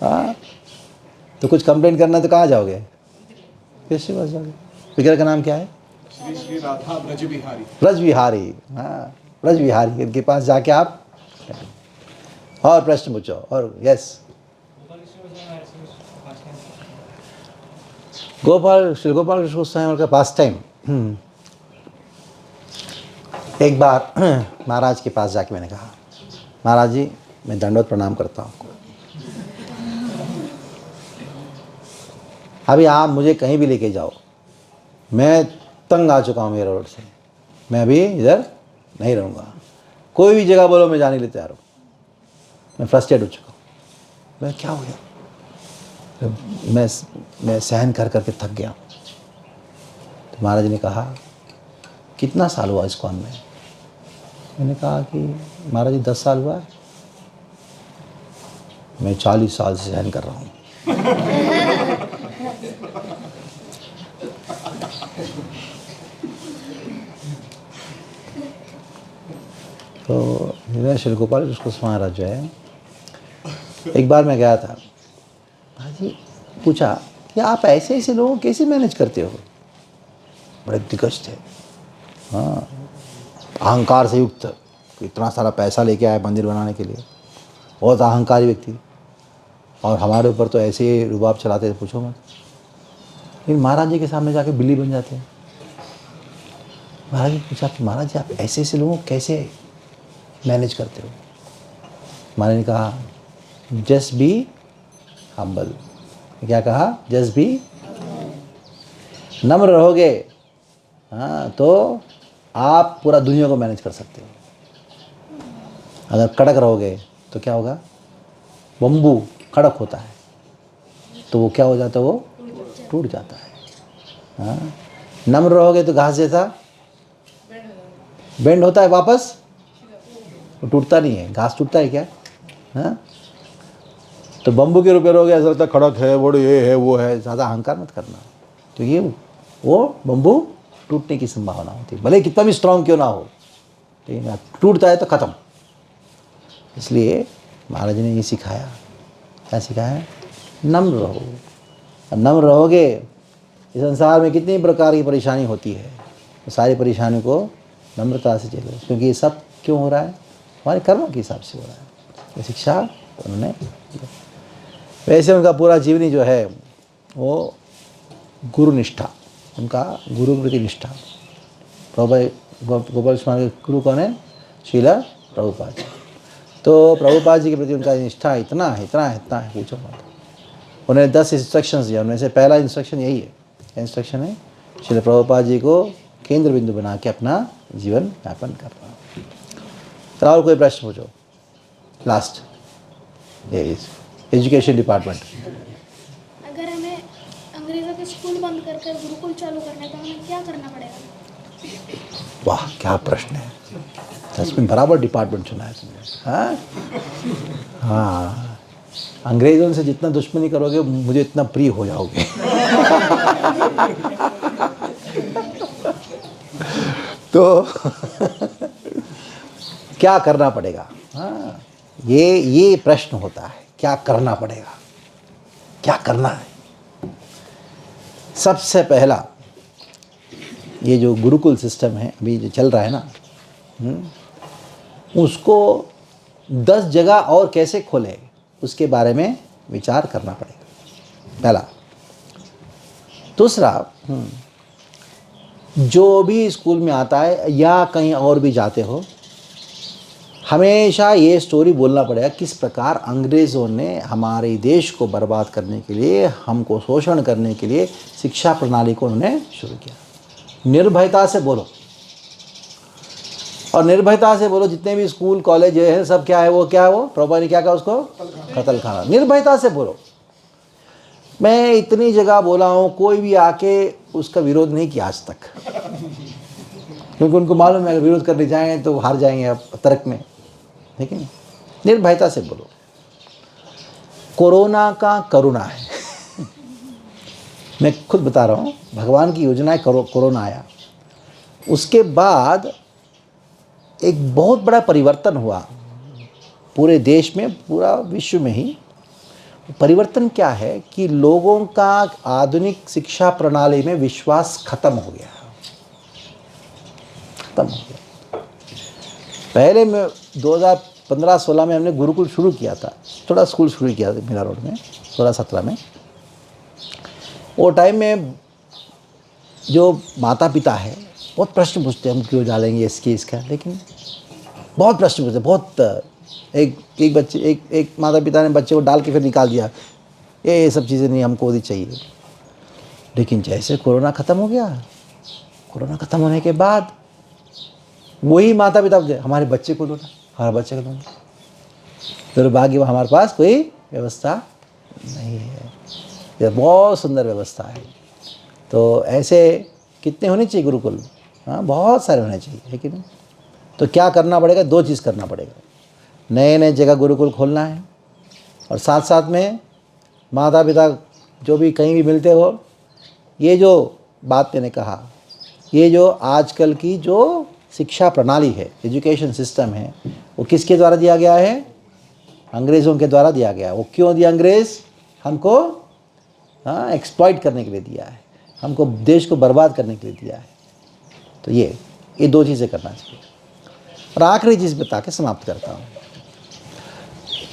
हाँ, तो कुछ कंप्लेंट करना तो कहाँ जाओगे? किसके पास जाओगे? विग्रह का नाम क्या है? श्री राधा ब्रज बिहारी। ब्रज बिहारी, हाँ ब्रज बिहारी, इनके पास जाके आप और प्रश्न पूछो। और यस, श्री गोपाल कृष्ण गोस्वामी का पास टाइम। एक बार महाराज के पास जाके मैंने कहा महाराज जी मैं दंडवत प्रणाम करता हूँ आपको, अभी आप मुझे कहीं भी लेके जाओ, मैं तंग आ चुका हूँ मेरे रोड से, मैं अभी इधर नहीं रहूँगा, कोई भी जगह बोलो मैं जाने के लिए तैयार हूँ, मैं फ्रस्ट्रेट हो चुका हूँ। मैं क्या हो गया? मैं सहन कर करके थक गया। तो महाराज ने कहा कितना साल हुआ इस्कॉन में? मैंने कहा कि महाराज जी 10 साल हुआ। मैं 40 साल से सहन कर रहा हूँ। तो श्री गोपाल कृष्ण महाराज जो है, एक बार मैं गया था, जी पूछा कि आप ऐसे ऐसे लोगों को कैसे मैनेज करते हो, बड़े दिग्गज थे, हाँ, अहंकार से युक्त, इतना सारा पैसा लेके आए मंदिर बनाने के लिए, बहुत अहंकारी व्यक्ति, और हमारे ऊपर तो ऐसे रुबाब चलाते थे पूछो मत। लेकिन महाराज जी के सामने जाके बिल्ली बन जाते हैं। महाराज जी पूछा कि महाराज जी आप ऐसे ऐसे लोगों को कैसे मैनेज करते हो। महाराज ने कहा जस्ट बी हम्बल। क्या कहा? जस्ट बी, नम्र रहोगे, हाँ, तो आप पूरा दुनिया को मैनेज कर सकते हो। अगर कड़क रहोगे तो क्या होगा? बम्बू कड़क होता है तो वो क्या हो जाता है? वो टूट जाता है। हाँ, नम्र रहोगे तो घास जैसा बेंड होता है, वापस वो टूटता नहीं है। घास टूटता है क्या? हाँ, तो बम्बू के रूप में रहोगे, ऐसा लगता है खड़क है, बड़े ये है वो है, ज़्यादा अहंकार मत करना। तो ये वो बम्बू टूटने की संभावना होती है, भले कितना भी स्ट्रांग क्यों ना हो, लेकिन टूटता है तो ख़त्म। इसलिए महाराज ने ये सिखाया। क्या सिखाया? नम्र रहो। नम्र रहोगे, इस संसार में कितनी प्रकार की परेशानी होती है, तो सारी परेशानी को नम्रता से चलो, क्योंकि ये सब क्यों हो रहा है? हमारे कर्मों के हिसाब से हो रहा है। ये शिक्षा उन्होंने, वैसे उनका पूरा जीवनी जो है वो गुरु निष्ठा, उनका गुरु प्रति निष्ठा। गोपाल स्वामी के गुरु कौन है? श्रीला प्रभुपाद जी। तो प्रभुपाद जी के प्रति उनका निष्ठा इतना है, इतना है, इतना है, पूछो मत। उन्हें 10 इंस्ट्रक्शंस दिया, उनमें से पहला इंस्ट्रक्शन यही है। क्या इंस्ट्रक्शन है? श्रील प्रभुपाद जी को केंद्र बिंदु बना के अपना जीवन यापन करना। तो और कोई प्रश्न पूछो? Last, education department. अगर हमें अंग्रेजों के स्कूल बंद कर कर गुरुकुल चालू करने तो हमें क्या करना पड़ेगा? वाह, क्या प्रश्न है। दसवीं बराबर डिपार्टमेंट चुना है तुमने। हाँ हाँ, अंग्रेजों से जितना दुश्मनी करोगे मुझे इतना प्रिय हो जाओगे। तो क्या करना पड़ेगा? हाँ, ये प्रश्न होता है, क्या करना पड़ेगा, क्या करना है। सबसे पहला, ये जो गुरुकुल सिस्टम है अभी जो चल रहा है ना, उसको 10 जगह और कैसे खोले उसके बारे में विचार करना पड़ेगा, पहला। दूसरा, जो भी स्कूल में आता है या कहीं और भी जाते हो, हमेशा ये स्टोरी बोलना पड़ेगा किस प्रकार अंग्रेज़ों ने हमारे देश को बर्बाद करने के लिए, हमको शोषण करने के लिए शिक्षा प्रणाली को उन्होंने शुरू किया। निर्भयता से बोलो, और निर्भयता से बोलो। जितने भी स्कूल कॉलेज है सब क्या है? वो क्या है? वो प्रभुपाद ने क्या कहा उसको? कत्ल खाना। निर्भयता से बोलो। मैं इतनी जगह बोला हूँ, कोई भी आके उसका विरोध नहीं किया आज तक, क्योंकि उनको मालूम है अगर विरोध करने जाएंगे तो हार जाएंगे अब तर्क में, ठीक है। निर्भयता से बोलो। कोरोना का करुणा है। मैं खुद बता रहा हूँ, भगवान की योजना है। कोरोना आया, उसके बाद एक बहुत बड़ा परिवर्तन हुआ पूरे देश में, पूरा विश्व में ही। परिवर्तन क्या है कि लोगों का आधुनिक शिक्षा प्रणाली में विश्वास खत्म हो गया, खत्म हो गया। पहले में 2015-16 में हमने गुरुकुल शुरू किया था, थोड़ा स्कूल शुरू किया था मीरा रोड में, 16-17 में। वो टाइम में जो माता पिता है बहुत प्रश्न पूछते हैं, हम क्यों डालेंगे इसका, लेकिन बहुत प्रश्न पूछते, बहुत। एक बच्चे, एक माता पिता ने बच्चे को डाल के फिर निकाल दिया, ये सब चीज़ें नहीं हमको भी चाहिए। लेकिन जैसे कोरोना ख़त्म हो गया, कोरोना ख़त्म होने के बाद वही माता पिता हमारे बच्चे को दूंगा, हमारे बच्चे को दूंगा। दुर्भाग्य हमारे पास कोई व्यवस्था नहीं है। यह बहुत सुंदर व्यवस्था है। तो ऐसे कितने होने चाहिए गुरुकुल? हाँ, बहुत सारे होने चाहिए, लेकिन तो क्या करना पड़ेगा? 2 चीज़ करना पड़ेगा। नए नए जगह गुरुकुल खोलना है, और साथ साथ में माता पिता जो भी कहीं भी मिलते हो, ये जो बात मैंने कहा, ये जो आजकल की जो शिक्षा प्रणाली है, एजुकेशन सिस्टम है, वो किसके द्वारा दिया गया है? अंग्रेज़ों के द्वारा दिया गया। वो क्यों दिया अंग्रेज़ हमको? हाँ, एक्सप्लॉइट करने के लिए दिया है, हमको देश को बर्बाद करने के लिए दिया है। तो ये दो चीज़ें करना चाहिए। और आखिरी चीज़ बता के समाप्त करता हूँ,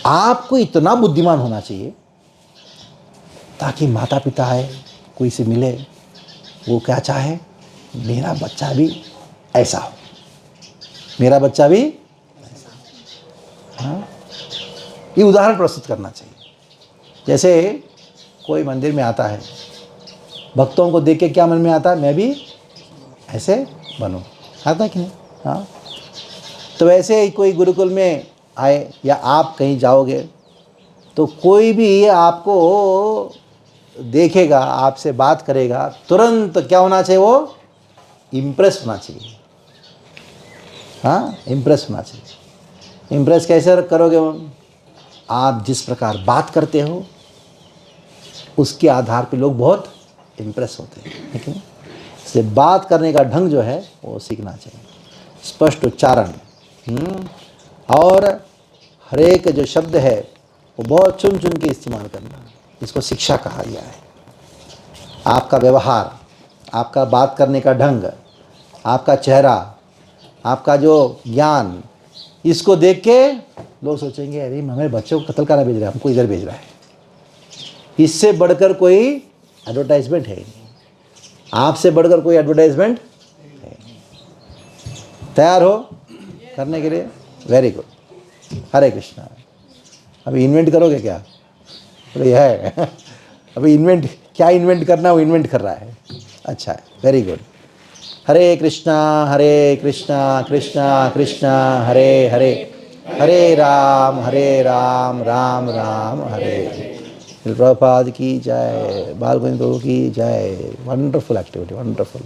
आपको इतना बुद्धिमान होना चाहिए ताकि माता पिता है, कोई से मिले, वो क्या चाहे, मेरा बच्चा भी ऐसा हो, मेरा बच्चा भी ऐसा हो। हाँ, ये उदाहरण प्रस्तुत करना चाहिए। जैसे कोई मंदिर में आता है, भक्तों को देख के क्या मन में आता है, मैं भी ऐसे बनूं, आता है कि नहीं? हाँ, तो वैसे ही कोई गुरुकुल में आए या आप कहीं जाओगे तो कोई भी आपको देखेगा, आपसे बात करेगा, तुरंत क्या होना चाहिए, वो इम्प्रेस होना चाहिए। हाँ, इम्प्रेस होना चाहिए। इम्प्रेस कैसे करोगे? आप जिस प्रकार बात करते हो उसके आधार पे लोग बहुत इम्प्रेस होते हैं, ठीक है? इसलिए बात करने का ढंग जो है वो सीखना चाहिए, स्पष्ट उच्चारण, और हर एक जो शब्द है वो बहुत चुन चुन के इस्तेमाल करना, इसको शिक्षा कहा गया है। आपका व्यवहार, आपका बात करने का ढंग, आपका चेहरा, आपका जो ज्ञान, इसको देख के लोग सोचेंगे अरे हमारे बच्चों को कत्ल करना भेज रहा है, हमको इधर भेज रहा है। इससे बढ़कर कोई एडवर्टाइजमेंट है नहीं, आपसे बढ़कर कोई एडवर्टाइजमेंट है नहीं। तैयार हो करने के लिए? Very good. हरे कृष्णा। अभी इन्वेंट करोगे क्या? बोले यह है अभी इन्वेंट, क्या इन्वेंट करना वो इन्वेंट कर रहा है। अच्छा है, वेरी गुड। हरे कृष्णा कृष्णा कृष्णा हरे हरे, हरे राम राम राम हरे। प्रभुपाद की जय, बाल गोविंद प्रभु की जय। Wonderful activity, wonderful.